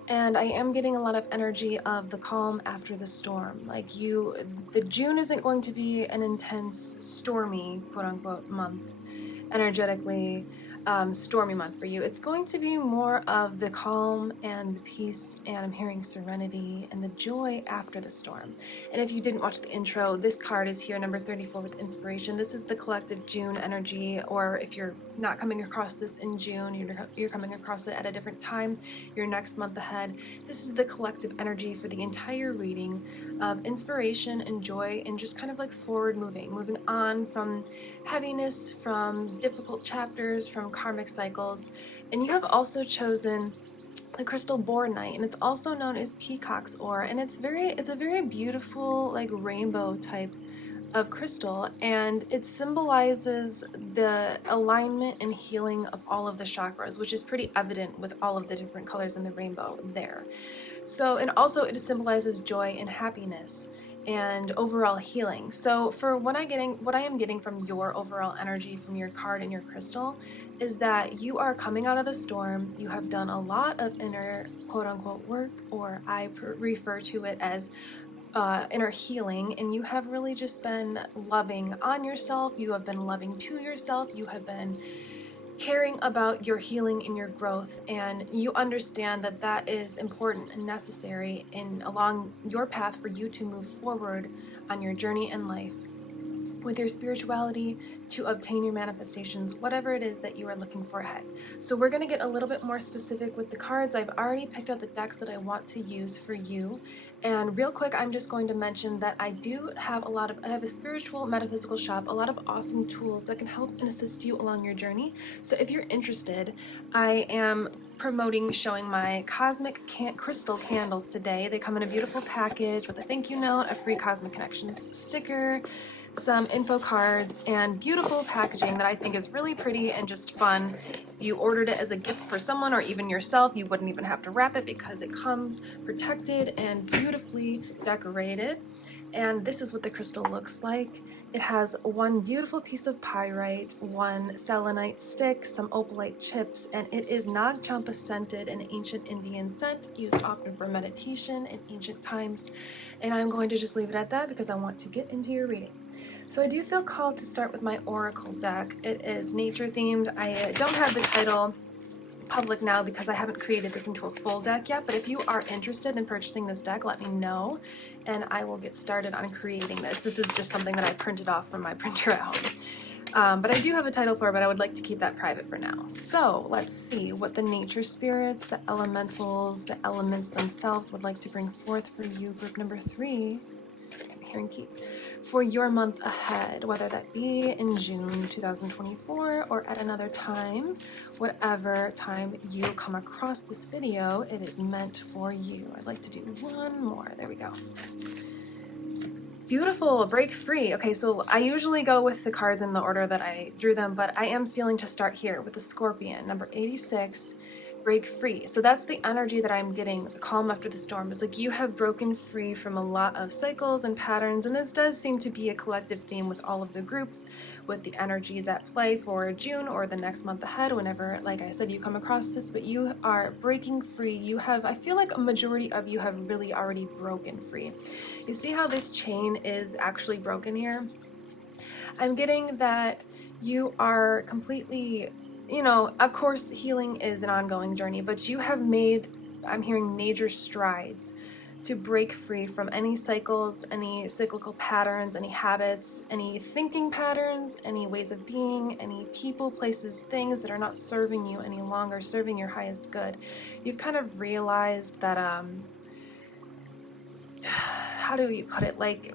And I am getting a lot of energy of the calm after the storm. Like the June isn't going to be an intense, stormy, quote unquote, month, energetically. Stormy month for you. It's going to be more of the calm and the peace, and I'm hearing serenity and the joy after the storm. And if you didn't watch the intro, this card is here, number 34, with inspiration. This is the collective June energy, or if you're not coming across this in June, you're coming across it at a different time, your next month ahead. This is the collective energy for the entire reading of inspiration and joy, and just kind of like forward moving on from heaviness, from difficult chapters, from karmic cycles. And you have also chosen the crystal boar night, and it's also known as peacock's ore, and it's a very beautiful, like, rainbow type of crystal, and it symbolizes the alignment and healing of all of the chakras, which is pretty evident with all of the different colors in the rainbow there. So, and also it symbolizes joy and happiness and overall healing. So for what I am getting from your overall energy, from your card and your crystal, is that you are coming out of the storm. You have done a lot of inner, quote unquote, work, or I refer to it as inner healing, and you have really just been loving on yourself. You have been loving to yourself. You have been caring about your healing and your growth, and you understand that that is important and necessary along your path for you to move forward on your journey in life with your spirituality, to obtain your manifestations, whatever it is that you are looking for ahead. So we're going to get a little bit more specific with the cards. I've already picked out the decks that I want to use for you. And real quick, I'm just going to mention that I have a spiritual metaphysical shop, a lot of awesome tools that can help and assist you along your journey. So if you're interested, I am showing my cosmic crystal candles today. They come in a beautiful package with a thank you note, a free Cosmic Connections sticker, some info cards, and beautiful packaging that I think is really pretty and just fun. If you ordered it as a gift for someone or even yourself, you wouldn't even have to wrap it because it comes protected and beautifully decorated. And this is what the crystal looks like. It has one beautiful piece of pyrite, one selenite stick, some opalite chips, and it is Nag Champa scented, an ancient Indian scent used often for meditation in ancient times. And I'm going to just leave it at that because I want to get into your reading. So I do feel called to start with my oracle deck. It is nature themed. I don't have the title public now because I haven't created this into a full deck yet, but if you are interested in purchasing this deck, let me know and I will get started on creating this. This is just something that I printed off from my printer at home. But I do have a title for it, but I would like to keep that private for now. So let's see what the nature spirits, the elementals, the elements themselves would like to bring forth for you, group number 3. For your month ahead, whether that be in June 2024 or at another time, whatever time you come across this video, it is meant for you. I'd like to do one more. There we go. Beautiful, break free. Okay, so I usually go with the cards in the order that I drew them, but I am feeling to start here with the Scorpion, number 86. break free. So that's the energy that I'm getting, the calm after the storm. Is like you have broken free from a lot of cycles and patterns, and this does seem to be a collective theme with all of the groups, with the energies at play for June or the next month ahead, whenever, like I said, you come across this. But you are breaking free. You have, I feel like a majority of you have really already broken free. You see how this chain is actually broken here? I'm getting that you are completely, you know, of course healing is an ongoing journey, but you have made, I'm hearing, major strides to break free from any cycles, any cyclical patterns, any habits, any thinking patterns, any ways of being, any people, places, things that are not serving you any longer, serving your highest good. You've kind of realized that, how do you put it? Like,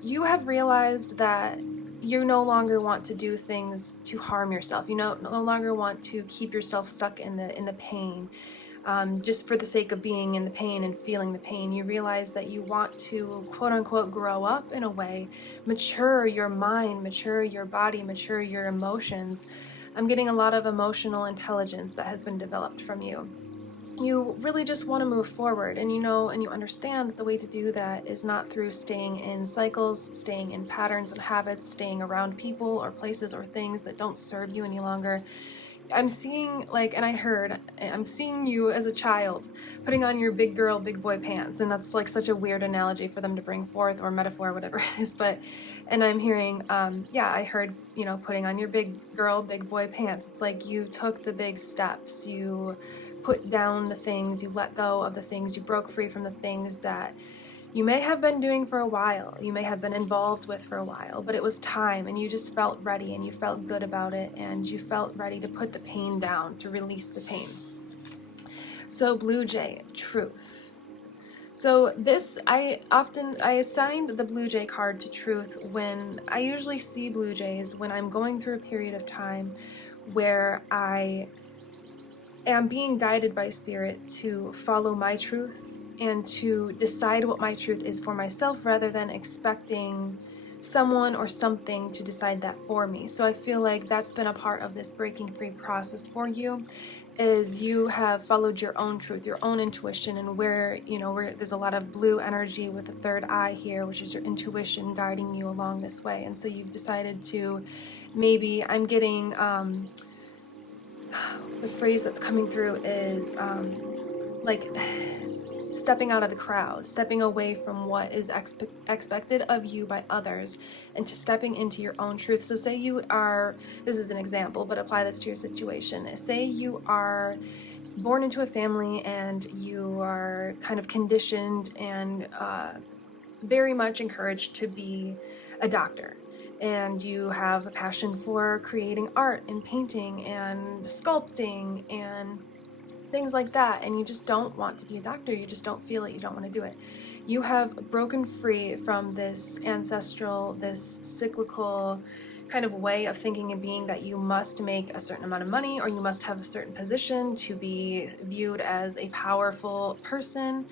you have realized that you no longer want to do things to harm yourself. You no longer want to keep yourself stuck in the pain, just for the sake of being in the pain and feeling the pain. You realize that you want to, quote unquote, grow up in a way, mature your mind, mature your body, mature your emotions. I'm getting a lot of emotional intelligence that has been developed from you. You really just want to move forward, and you know and you understand that the way to do that is not through staying in cycles, staying in patterns and habits, staying around people or places or things that don't serve you any longer. I'm seeing, like, and I'm seeing you as a child putting on your big girl, big boy pants, and that's like such a weird analogy for them to bring forth, or metaphor, whatever it is, but, and I'm hearing, yeah, I heard, you know, putting on your big girl, big boy pants. It's like you took the big steps, you put down the things, you let go of the things, you broke free from the things that you may have been doing for a while, you may have been involved with for a while, but it was time, and you just felt ready, and you felt good about it, and you felt ready to put the pain down, to release the pain. So Blue Jay, truth. So this, I assigned the Blue Jay card to truth when I usually see Blue Jays when I'm going through a period of time where I am being guided by spirit to follow my truth and to decide what my truth is for myself, rather than expecting someone or something to decide that for me. So I feel like that's been a part of this breaking free process for you, is you have followed your own truth, your own intuition, and where, you know, where there's a lot of blue energy with the third eye here, which is your intuition guiding you along this way. And so you've decided to, maybe, I'm getting, the phrase that's coming through is like stepping out of the crowd, stepping away from what is expected of you by others, and to stepping into your own truth. So say you are, this is an example, but apply this to your situation. Say you are born into a family and you are kind of conditioned and very much encouraged to be a doctor, and you have a passion for creating art and painting and sculpting and things like that, and you just don't want to be a doctor, you just don't feel it, you don't want to do it. You have broken free from this ancestral, this cyclical kind of way of thinking and being, that you must make a certain amount of money or you must have a certain position to be viewed as a powerful person.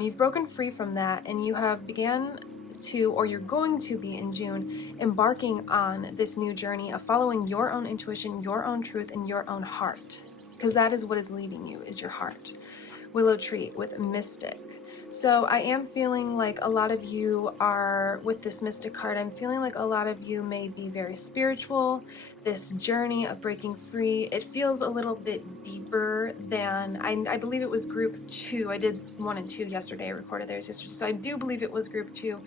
You've broken free from that, and you have began to, or you're going to be in June, embarking on this new journey of following your own intuition, your own truth, and your own heart, because that is what is leading you, is your heart. Willow Tree with Mystic. So I am feeling like a lot of you are, with this Mystic card, I'm feeling like a lot of you may be very spiritual. This journey of breaking free, it feels a little bit deeper than, I believe it was group 2. I did 1 and 2 yesterday, I recorded theirs yesterday, so I do believe it was group 2.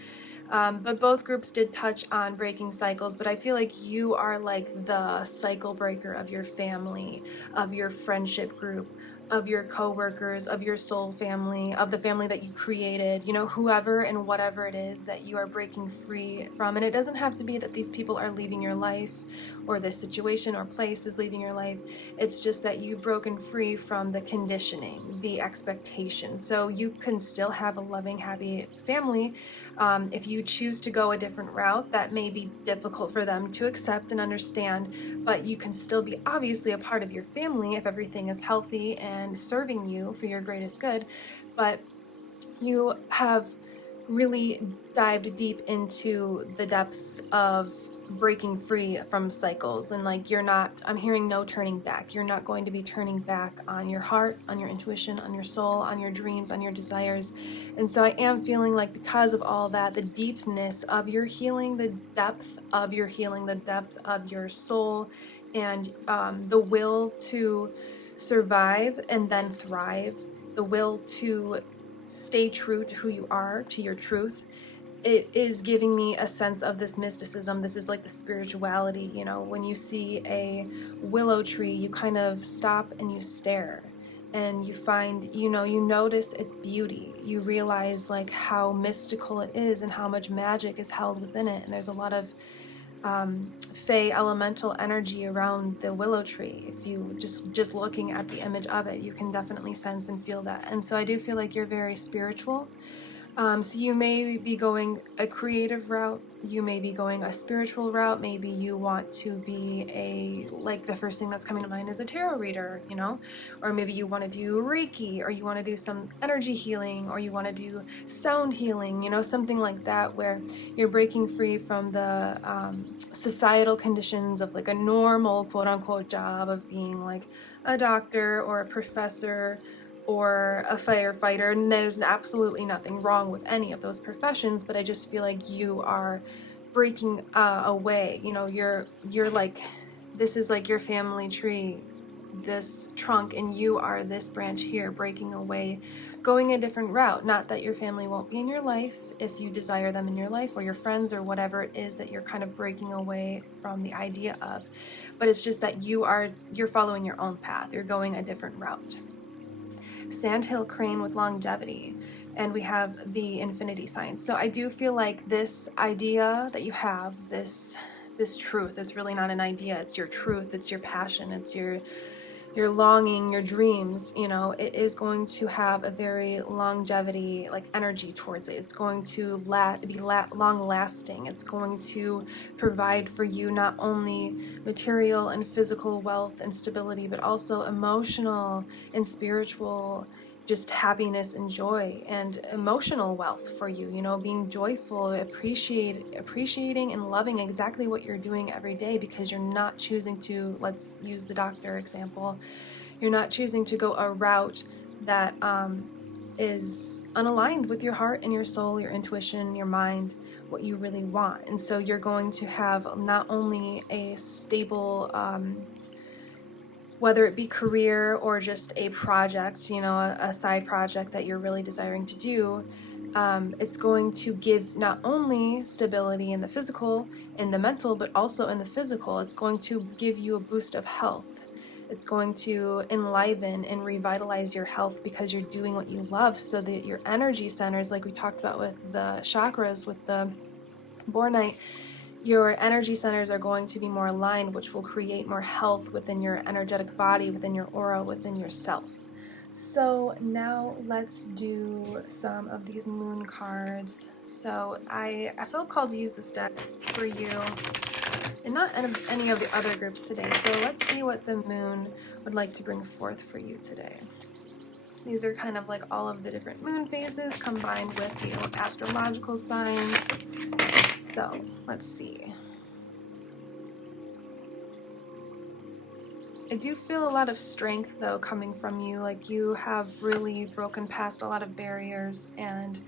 But both groups did touch on breaking cycles, but I feel like you are like the cycle breaker of your family, of your friendship group, of your co-workers, of your soul family, of the family that you created, you know, whoever and whatever it is that you are breaking free from. And it doesn't have to be that these people are leaving your life, or this situation or place is leaving your life. It's just that you've broken free from the conditioning, the expectation. So you can still have a loving, happy family. If you choose to go a different route, that may be difficult for them to accept and understand, but you can still be obviously a part of your family if everything is healthy and serving you for your greatest good. But you have really dived deep into the depths of breaking free from cycles, and like you're not, I'm hearing no turning back. You're not going to be turning back on your heart, on your intuition, on your soul, on your dreams, on your desires. And so I am feeling like, because of all that, the deepness of your healing, the depth of your healing, the depth of your soul, and the will to survive and then thrive, the will to stay true to who you are, to your truth, it is giving me a sense of this mysticism. This is like the spirituality, you know, when you see a willow tree, you kind of stop and you stare and you find, you know, you notice its beauty. You realize like how mystical it is and how much magic is held within it. And there's a lot of fey elemental energy around the willow tree. If you just looking at the image of it, you can definitely sense and feel that. And so I do feel like you're very spiritual. So you may be going a creative route, you may be going a spiritual route, maybe you want to be like the first thing that's coming to mind is a tarot reader, you know, or maybe you want to do Reiki, or you want to do some energy healing, or you want to do sound healing, you know, something like that, where you're breaking free from the societal conditions of like a normal quote unquote job of being like a doctor or a professor or a firefighter. And there's absolutely nothing wrong with any of those professions, but I just feel like you are breaking away. You know, you're like, this is like your family tree, this trunk, and you are this branch here, breaking away, going a different route. Not that your family won't be in your life if you desire them in your life, or your friends, or whatever it is that you're kind of breaking away from the idea of, but it's just that you're following your own path, you're going a different route. Sandhill crane with longevity, and we have the infinity sign. So I do feel like this idea that you have, this truth, is really not an idea, it's your truth, it's your passion, it's your longing, your dreams, you know, it is going to have a very longevity, like energy towards it. It's going to be long lasting. It's going to provide for you not only material and physical wealth and stability, but also emotional and spiritual, just happiness and joy, and emotional wealth for you, you know, being joyful, appreciating and loving exactly what you're doing every day, because you're not choosing to, let's use the doctor example, you're not choosing to go a route that is unaligned with your heart and your soul, your intuition, your mind, what you really want. And so you're going to have not only a stable whether it be career or just a project, you know, a side project that you're really desiring to do, it's going to give not only stability in the physical, in the mental, but also in the physical. It's going to give you a boost of health. It's going to enliven and revitalize your health because you're doing what you love, so that your energy centers, like we talked about with the chakras, with the Bornite, your energy centers are going to be more aligned, which will create more health within your energetic body, within your aura, within yourself. So now let's do some of these moon cards. So I feel called to use this deck for you and not any of the other groups today. So let's see what the moon would like to bring forth for you today. These are kind of like all of the different moon phases combined with the astrological signs. So let's see. I do feel a lot of strength though coming from you, like you have really broken past a lot of barriers, and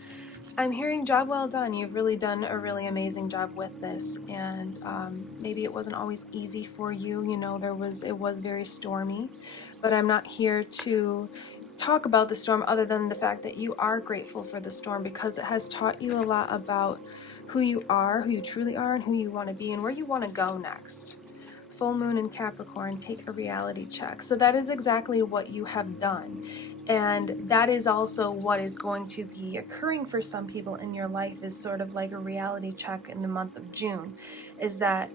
I'm hearing job well done. You've really done a really amazing job with this, and maybe it wasn't always easy for you, you know, it was very stormy, but I'm not here to talk about the storm other than the fact that you are grateful for the storm, because it has taught you a lot about who you are, who you truly are, and who you want to be, and where you want to go next. Full moon in Capricorn, take a reality check. So that is exactly what you have done. And that is also what is going to be occurring for some people in your life, is sort of like a reality check in the month of June, is that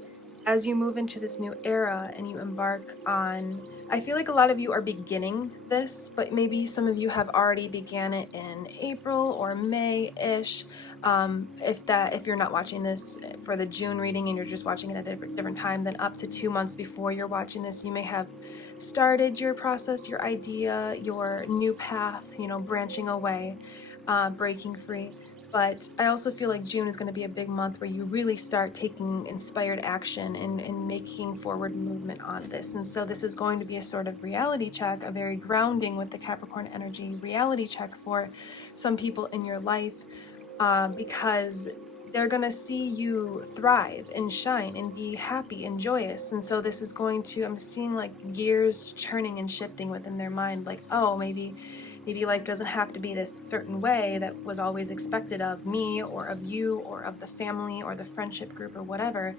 as you move into this new era and you embark on, I feel like a lot of you are beginning this, but maybe some of you have already began it in April or May-ish. If you're not watching this for the June reading and you're just watching it at a different time, then up to 2 months before you're watching this, you may have started your process, your idea, your new path, you know, branching away, breaking free. But I also feel like June is going to be a big month where you really start taking inspired action and making forward movement on this. And so this is going to be a sort of reality check, a very grounding with the Capricorn energy reality check for some people in your life, because they're going to see you thrive and shine and be happy and joyous. And so this is going to, I'm seeing like gears turning and shifting within their mind, like, oh, maybe life doesn't have to be this certain way that was always expected of me or of you or of the family or the friendship group or whatever.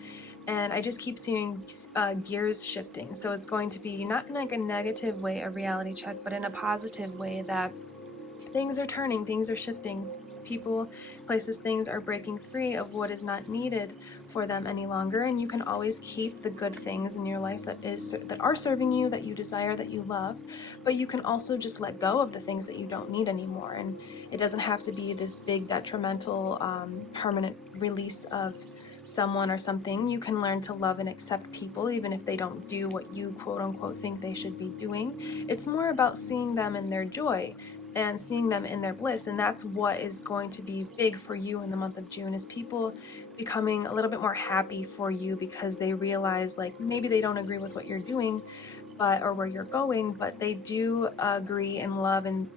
And I just keep seeing gears shifting. So it's going to be not in like a negative way, a reality check, but in a positive way, that things are turning, things are shifting. People, places, things are breaking free of what is not needed for them any longer, and you can always keep the good things in your life that are serving you, that you desire, that you love, but you can also just let go of the things that you don't need anymore. And it doesn't have to be this big detrimental permanent release of someone or something. You can learn to love and accept people even if they don't do what you quote unquote think they should be doing. It's more about seeing them in their joy and seeing them in their bliss. And that's what is going to be big for you in the month of June, is people becoming a little bit more happy for you because they realize, like, maybe they don't agree with what you're doing, or where you're going, but they do agree and love and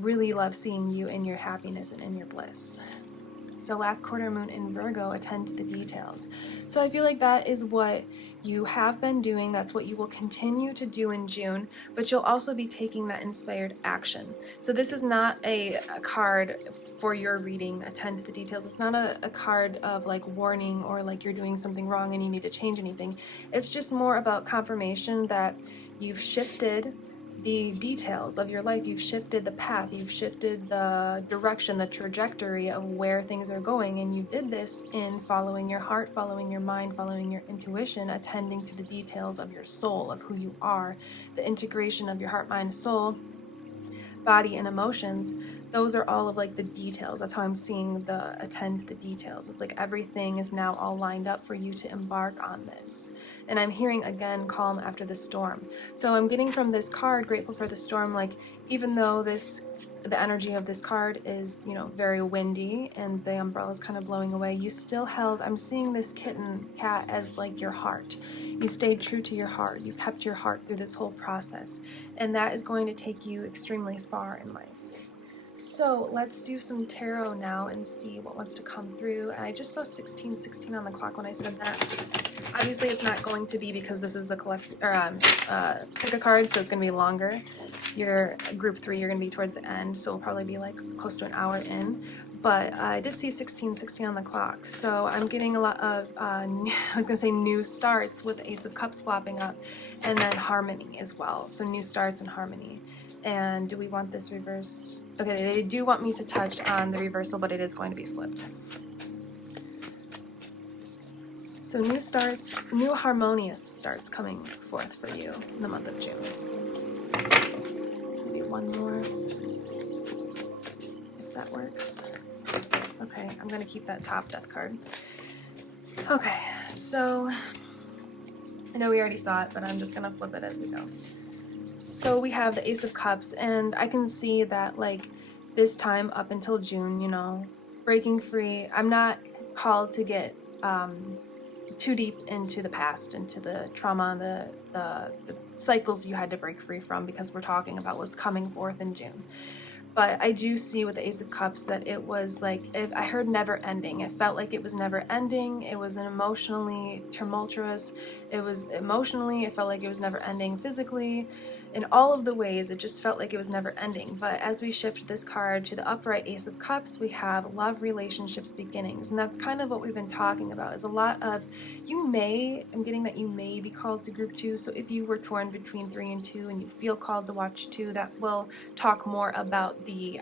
really love seeing you in your happiness and in your bliss. So last quarter moon in Virgo, attend to the details. So I feel like that is what you have been doing. That's what you will continue to do in June, but you'll also be taking that inspired action. So this is not a card for your reading, attend to the details. It's not a card of like warning or like you're doing something wrong and you need to change anything. It's just more about confirmation that you've shifted the details of your life, you've shifted the path, you've shifted the direction, the trajectory of where things are going, and you did this in following your heart, following your mind, following your intuition, attending to the details of your soul, of who you are, the integration of your heart, mind, soul, body, and emotions. Those are all of like the details. That's how I'm seeing the attend to the details. It's like everything is now all lined up for you to embark on this. And I'm hearing again, calm after the storm. So I'm getting from this card, grateful for the storm, like even though the energy of this card is, you know, very windy and the umbrella is kind of blowing away, you still held, I'm seeing this cat as like your heart. You stayed true to your heart. You kept your heart through this whole process. And that is going to take you extremely far in life. So let's do some tarot now and see what wants to come through. And I just saw 1616 on the clock when I said that. Obviously it's not going to be because this is a pick a card, so it's going to be longer. Your group 3, you're going to be towards the end, so it'll probably be like close to an hour in. But I did see 1616 on the clock, so I'm getting a lot of, I was going to say new starts with the Ace of Cups flopping up, and then harmony as well. So new starts and harmony. And do we want this reversed? Okay, they do want me to touch on the reversal, but it is going to be flipped. So new starts, new harmonious starts coming forth for you in the month of June. Maybe one more, if that works. Okay, I'm going to keep that top death card. Okay, so I know we already saw it, but I'm just going to flip it as we go. So we have the Ace of Cups, and I can see that like this time up until June, you know, breaking free. I'm not called to get too deep into the past, into the trauma, the cycles you had to break free from, because we're talking about what's coming forth in June. But I do see with the Ace of Cups that it was like, I heard never ending. It felt like it was never ending. It was an emotionally tumultuous. It felt like it was never ending physically. In all of the ways, it just felt like it was never ending. But as we shift this card to the upright Ace of Cups, we have love, relationships, beginnings. And that's kind of what we've been talking about, is a lot of, I'm getting that you may be called to group 2. So if you were torn between 3 and 2 and you feel called to watch 2, that will talk more about the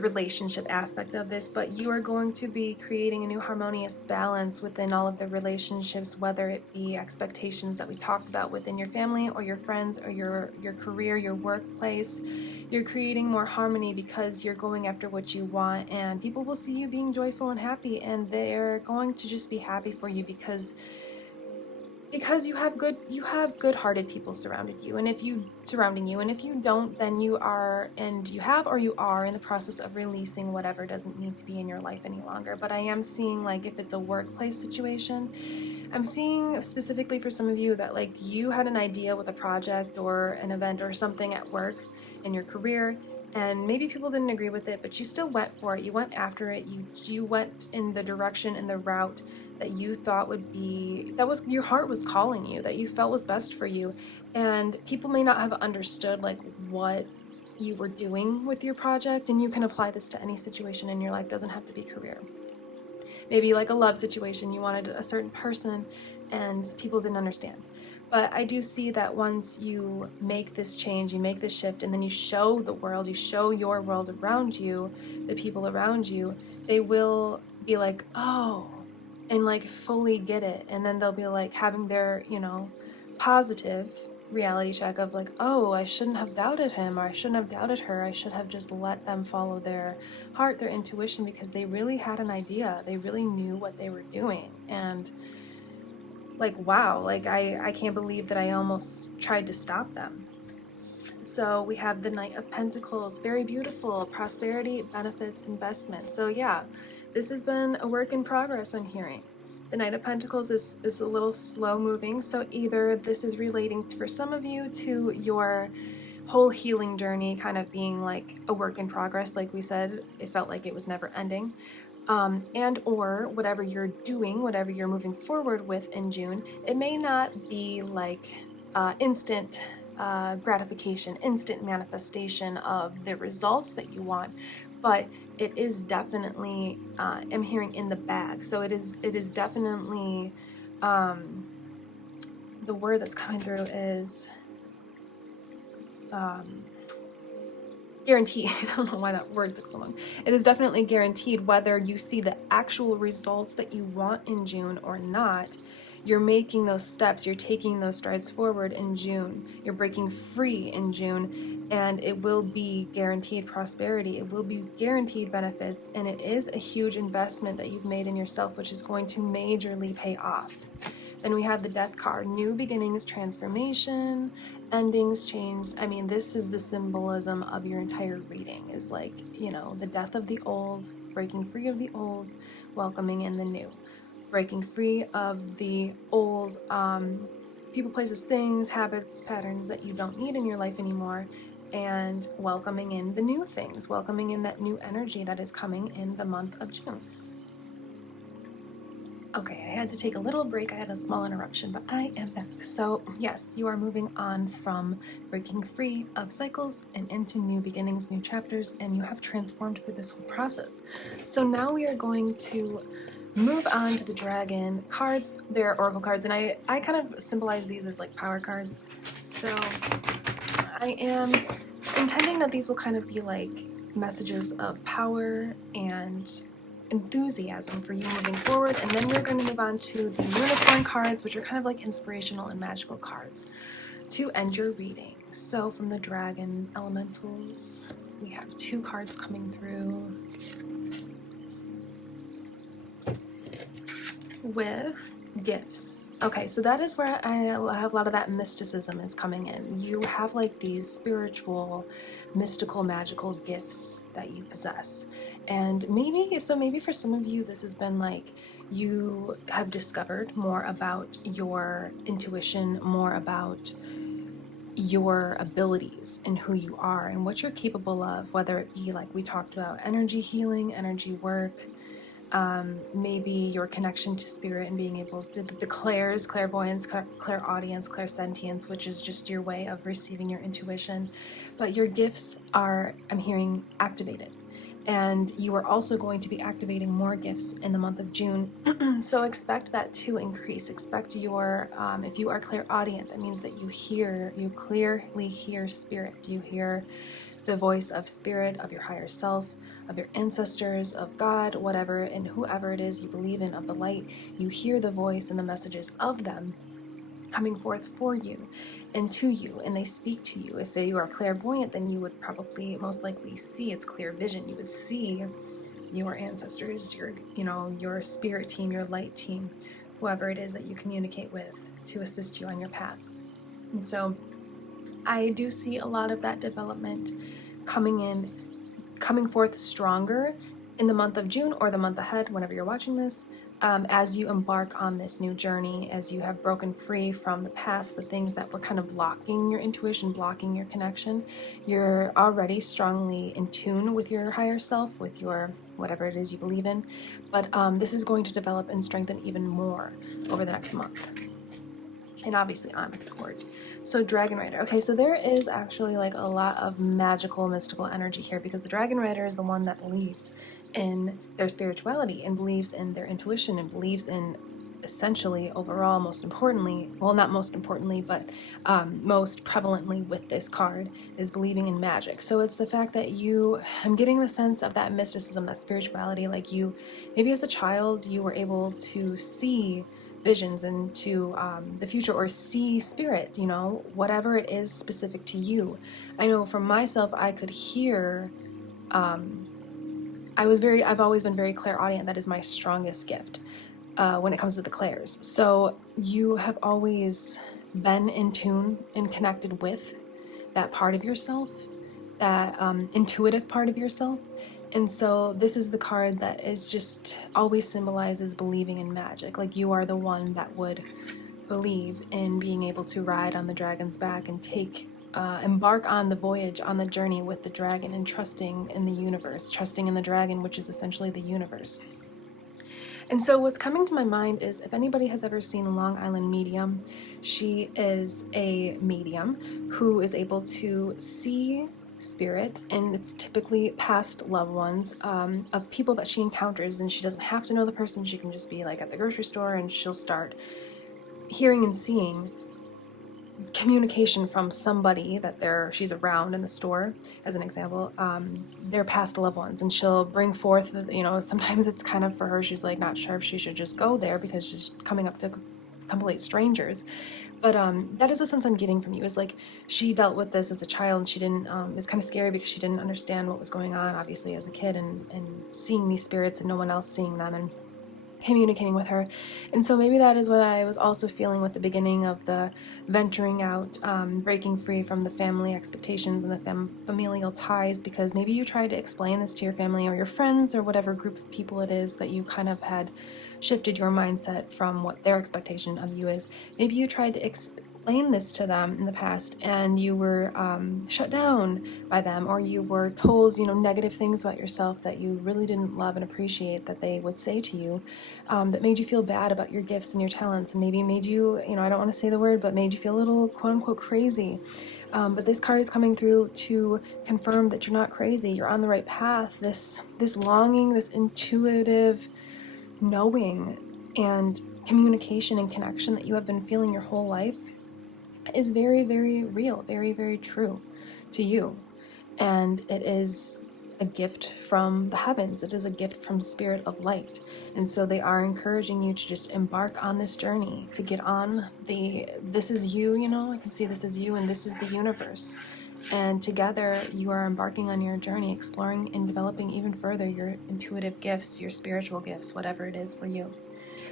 relationship aspect of this, but you are going to be creating a new harmonious balance within all of the relationships, whether it be expectations that we talked about within your family or your friends or your career, your workplace. You're creating more harmony because you're going after what you want, and people will see you being joyful and happy, and they're going to just be happy for you because because you have good-hearted people surrounding you, and if you don't, then you are, and you have, or you are in the process of releasing whatever doesn't need to be in your life any longer. But I am seeing, like, if it's a workplace situation, I'm seeing specifically for some of you that, like, you had an idea with a project or an event or something at work in your career, and maybe people didn't agree with it, but you still went for it. You went after it. You went in the direction and the route that you thought would be, that was, your heart was calling you, that you felt was best for you. And people may not have understood, like, what you were doing with your project, and you can apply this to any situation in your life. It doesn't have to be career. Maybe like a love situation, you wanted a certain person and people didn't understand. But I do see that once you make this change, you make this shift, and then you show the world, you show your world around you, the people around you, they will be like, oh, and like fully get it. And then they'll be like having their, you know, positive reality check of like, oh, I shouldn't have doubted him, or I shouldn't have doubted her. I should have just let them follow their heart, their intuition, because they really had an idea. They really knew what they were doing. And like, wow, like I can't believe that I almost tried to stop them. So we have the Knight of Pentacles, very beautiful, prosperity, benefits, investment. So yeah, this has been a work in progress, I'm hearing. The Knight of Pentacles is a little slow moving, so either this is relating for some of you to your whole healing journey kind of being like a work in progress, like we said, it felt like it was never ending. And or whatever you're doing, whatever you're moving forward with in June, it may not be like instant gratification, instant manifestation of the results that you want, but it is definitely, I'm hearing, in the bag. So it is definitely, the word that's coming through is guaranteed. I don't know why that word took so long. It is definitely guaranteed, whether you see the actual results that you want in June or not. You're making those steps, you're taking those strides forward in June, you're breaking free in June, and it will be guaranteed prosperity, it will be guaranteed benefits, and it is a huge investment that you've made in yourself, which is going to majorly pay off. Then we have the Death card, new beginnings, transformation, endings, change. I mean, this is the symbolism of your entire reading, is like, you know, the death of the old, breaking free of the old, welcoming in the new. Breaking free of the old people, places, things, habits, patterns that you don't need in your life anymore, and welcoming in the new things, welcoming in that new energy that is coming in the month of June. Okay, I had to take a little break. I had a small interruption, but I am back. So yes, you are moving on from breaking free of cycles and into new beginnings, new chapters, and you have transformed through this whole process. So now we are going to move on to the dragon cards. They're oracle cards, and I kind of symbolize these as like power cards. So I am intending that these will kind of be like messages of power and enthusiasm for you moving forward. And then we're going to move on to the unicorn cards, which are kind of like inspirational and magical cards to end your reading. So from the dragon elementals, we have 2 cards coming through with gifts. Okay, so that is where I have a lot of that mysticism is coming in. You have like these spiritual, mystical, magical gifts that you possess. And maybe for some of you, this has been like you have discovered more about your intuition, more about your abilities and who you are and what you're capable of, whether it be like we talked about energy healing, energy work, maybe your connection to spirit and being able to the clairs, clairvoyance, clairaudience, clairsentience, which is just your way of receiving your intuition. But your gifts are, I'm hearing, activated. And you are also going to be activating more gifts in the month of June. So expect that to increase. Expect your, if you are clairaudient, that means that you clearly hear spirit. You hear the voice of spirit, of your higher self, of your ancestors, of God, whatever, and whoever it is you believe in, of the light. You hear the voice and the messages of them coming forth for you and to you, and they speak to you. If you are clairvoyant, then you would probably most likely see, it's clear vision, you would see your ancestors, your spirit team, your light team whoever it is that you communicate with to assist you on your path. And so I do see a lot of that development coming forth stronger in the month of June or the month ahead, whenever you're watching this, as you embark on this new journey, as you have broken free from the past, the things that were kind of blocking your intuition, blocking your connection. You're already strongly in tune with your higher self, with your whatever it is you believe in, but this is going to develop and strengthen even more over the next month. And obviously on pickacard. So Dragon Rider. Okay, so there is actually like a lot of magical, mystical energy here, because the Dragon Rider is the one that believes in their spirituality and believes in their intuition and believes in, essentially, overall, most importantly, well, not most importantly, but most prevalently with this card, is believing in magic. So it's the fact that I'm getting the sense of that mysticism, that spirituality, like you, maybe as a child, you were able to see visions into the future, or see spirit, you know, whatever it is specific to you. I know for myself, I could hear, I've always been very clairaudient. That is my strongest gift when it comes to the clairs. So you have always been in tune and connected with that part of yourself, that intuitive part of yourself. And so this is the card that is just always symbolizes believing in magic. Like you are the one that would believe in being able to ride on the dragon's back and embark on the voyage, on the journey with the dragon, and trusting in the universe, trusting in the dragon, which is essentially the universe. And so what's coming to my mind is, if anybody has ever seen Long Island Medium, she is a medium who is able to see spirit, and it's typically past loved ones of people that she encounters, and she doesn't have to know the person. She can just be like at the grocery store and she'll start hearing and seeing communication from somebody that she's around in the store, as an example, their past loved ones, and she'll bring forth, you know, sometimes it's kind of for her, she's like not sure if she should just go there because she's coming up to complete strangers. But that is the sense I'm getting from you, is like she dealt with this as a child, and she didn't, it's kind of scary because she didn't understand what was going on, obviously, as a kid, and seeing these spirits and no one else seeing them and communicating with her. And so maybe that is what I was also feeling with the beginning of the venturing out, breaking free from the family expectations and the familial ties, because maybe you tried to explain this to your family or your friends or whatever group of people it is that you kind of had shifted your mindset from what their expectation of you is. Maybe you tried to explain this to them in the past and you were shut down by them, or you were told, you know, negative things about yourself that you really didn't love and appreciate that they would say to you, that made you feel bad about your gifts and your talents, and maybe made you, you know, I don't want to say the word, but made you feel a little quote-unquote crazy. But this card is coming through to confirm that you're not crazy. You're on the right path. This longing, this intuitive knowing and communication and connection that you have been feeling your whole life is very, very real, very, very true to you. And it is a gift from the heavens. It is a gift from Spirit of Light. And so they are encouraging you to just embark on this journey, to get on this is you, you know, I can see this is you and this is the universe. And together you are embarking on your journey, exploring and developing even further your intuitive gifts, your spiritual gifts, whatever it is for you.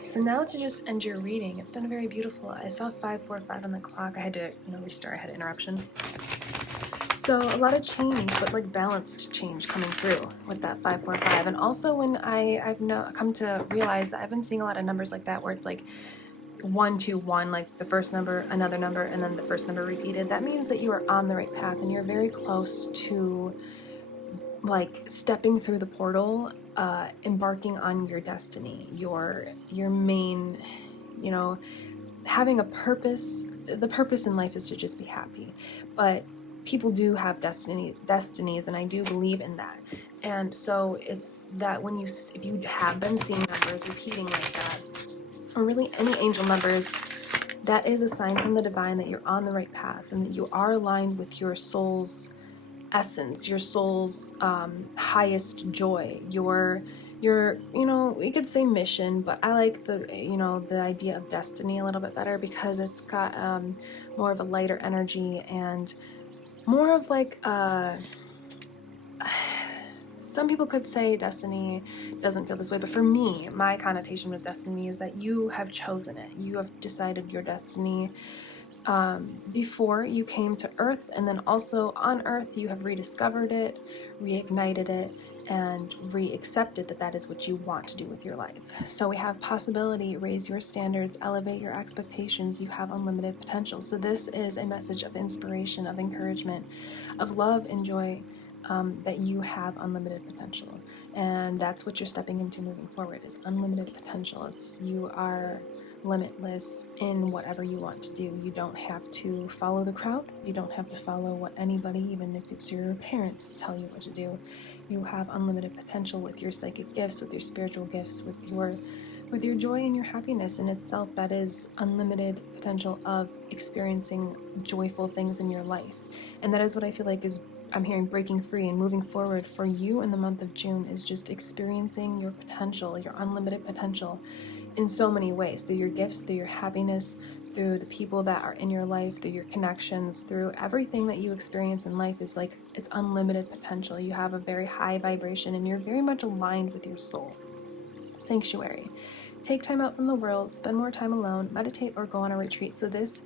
So now to just end your reading, it's been very beautiful. I saw 545 on the clock. I had to, you know, restart. I had an interruption. So a lot of change, but like balanced change coming through with that 545. And also when I've come to realize that I've been seeing a lot of numbers like that, where it's like 121, like the first number, another number, and then the first number repeated. That means that you are on the right path and you're very close to like stepping through the portal, embarking on your destiny, your main, you know, having a purpose. The purpose in life is to just be happy, but people do have destinies, and I do believe in that. And so it's that if you have been seeing numbers repeating like that, or really any angel numbers, that is a sign from the divine that you're on the right path and that you are aligned with your soul's essence, your soul's highest joy, your you know, we could say mission, but I like the, you know, the idea of destiny a little bit better, because it's got more of a lighter energy and more of like some people could say destiny doesn't feel this way, but for me, my connotation with destiny is that you have chosen it. You have decided your destiny before you came to Earth, and then also on Earth you have rediscovered it, reignited it, and re-accepted that that is what you want to do with your life. So we have possibility, raise your standards, elevate your expectations, you have unlimited potential. So this is a message of inspiration, of encouragement, of love and joy, that you have unlimited potential. And that's what you're stepping into moving forward, is unlimited potential. You are limitless in whatever you want to do. You don't have to follow the crowd. You don't have to follow what anybody, even if it's your parents, tell you what to do. You have unlimited potential with your psychic gifts, with your spiritual gifts, with your joy and your happiness in itself. That is unlimited potential of experiencing joyful things in your life. And that is what I feel like is, I'm hearing, breaking free and moving forward for you in the month of June, is just experiencing your potential, your unlimited potential, in so many ways, through your gifts, through your happiness, through the people that are in your life, through your connections, through everything that you experience in life. Is like, it's unlimited potential. You have a very high vibration and you're very much aligned with your soul. Sanctuary. Take time out from the world, spend more time alone, meditate, or go on a retreat. So this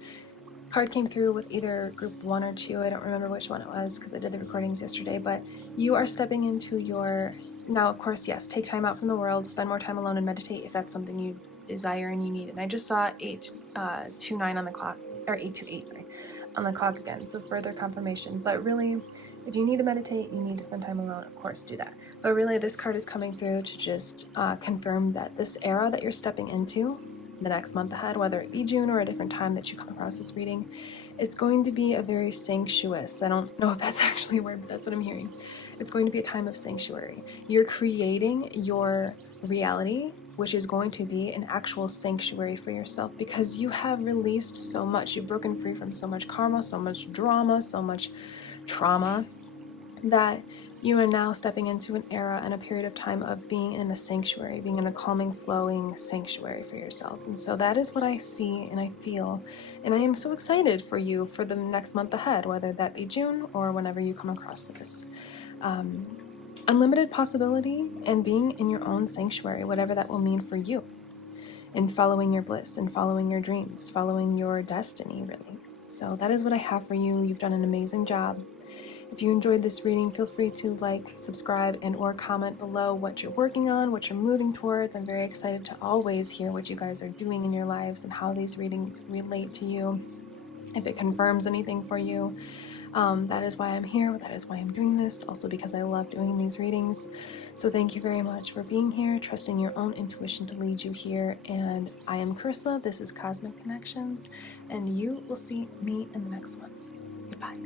card came through with either group 1 or 2. I don't remember which one it was because I did the recordings yesterday, but you are stepping into your, now of course, yes, take time out from the world, spend more time alone, and meditate if that's something you desire and you need. And I just saw 8:29 on the clock, or 8:28, sorry, on the clock again, so further confirmation. But really, if you need to meditate, you need to spend time alone, of course, do that. But really, this card is coming through to just confirm that this era that you're stepping into the next month ahead, whether it be June or a different time that you come across this reading, it's going to be a very sanctuous, I don't know if that's actually a word, but that's what I'm hearing. It's going to be a time of sanctuary. You're creating your reality, which is going to be an actual sanctuary for yourself, because you have released so much. You've broken free from so much karma, so much drama, so much trauma, that you are now stepping into an era and a period of time of being in a sanctuary, being in a calming, flowing sanctuary for yourself. And so that is what I see and I feel. And I am so excited for you for the next month ahead, whether that be June or whenever you come across this. Unlimited possibility and being in your own sanctuary, whatever that will mean for you, and following your bliss and following your dreams, following your destiny, really. So that is what I have for you. You've done an amazing job. If you enjoyed this reading, feel free to like, subscribe, and or comment below what you're working on, what you're moving towards. I'm very excited to always hear what you guys are doing in your lives and how these readings relate to you. If it confirms anything for you, that is why I'm here. That is why I'm doing this. Also because I love doing these readings. So thank you very much for being here, trusting your own intuition to lead you here. And I am Karissa. This is Cosmic Connections, and you will see me in the next one. Goodbye.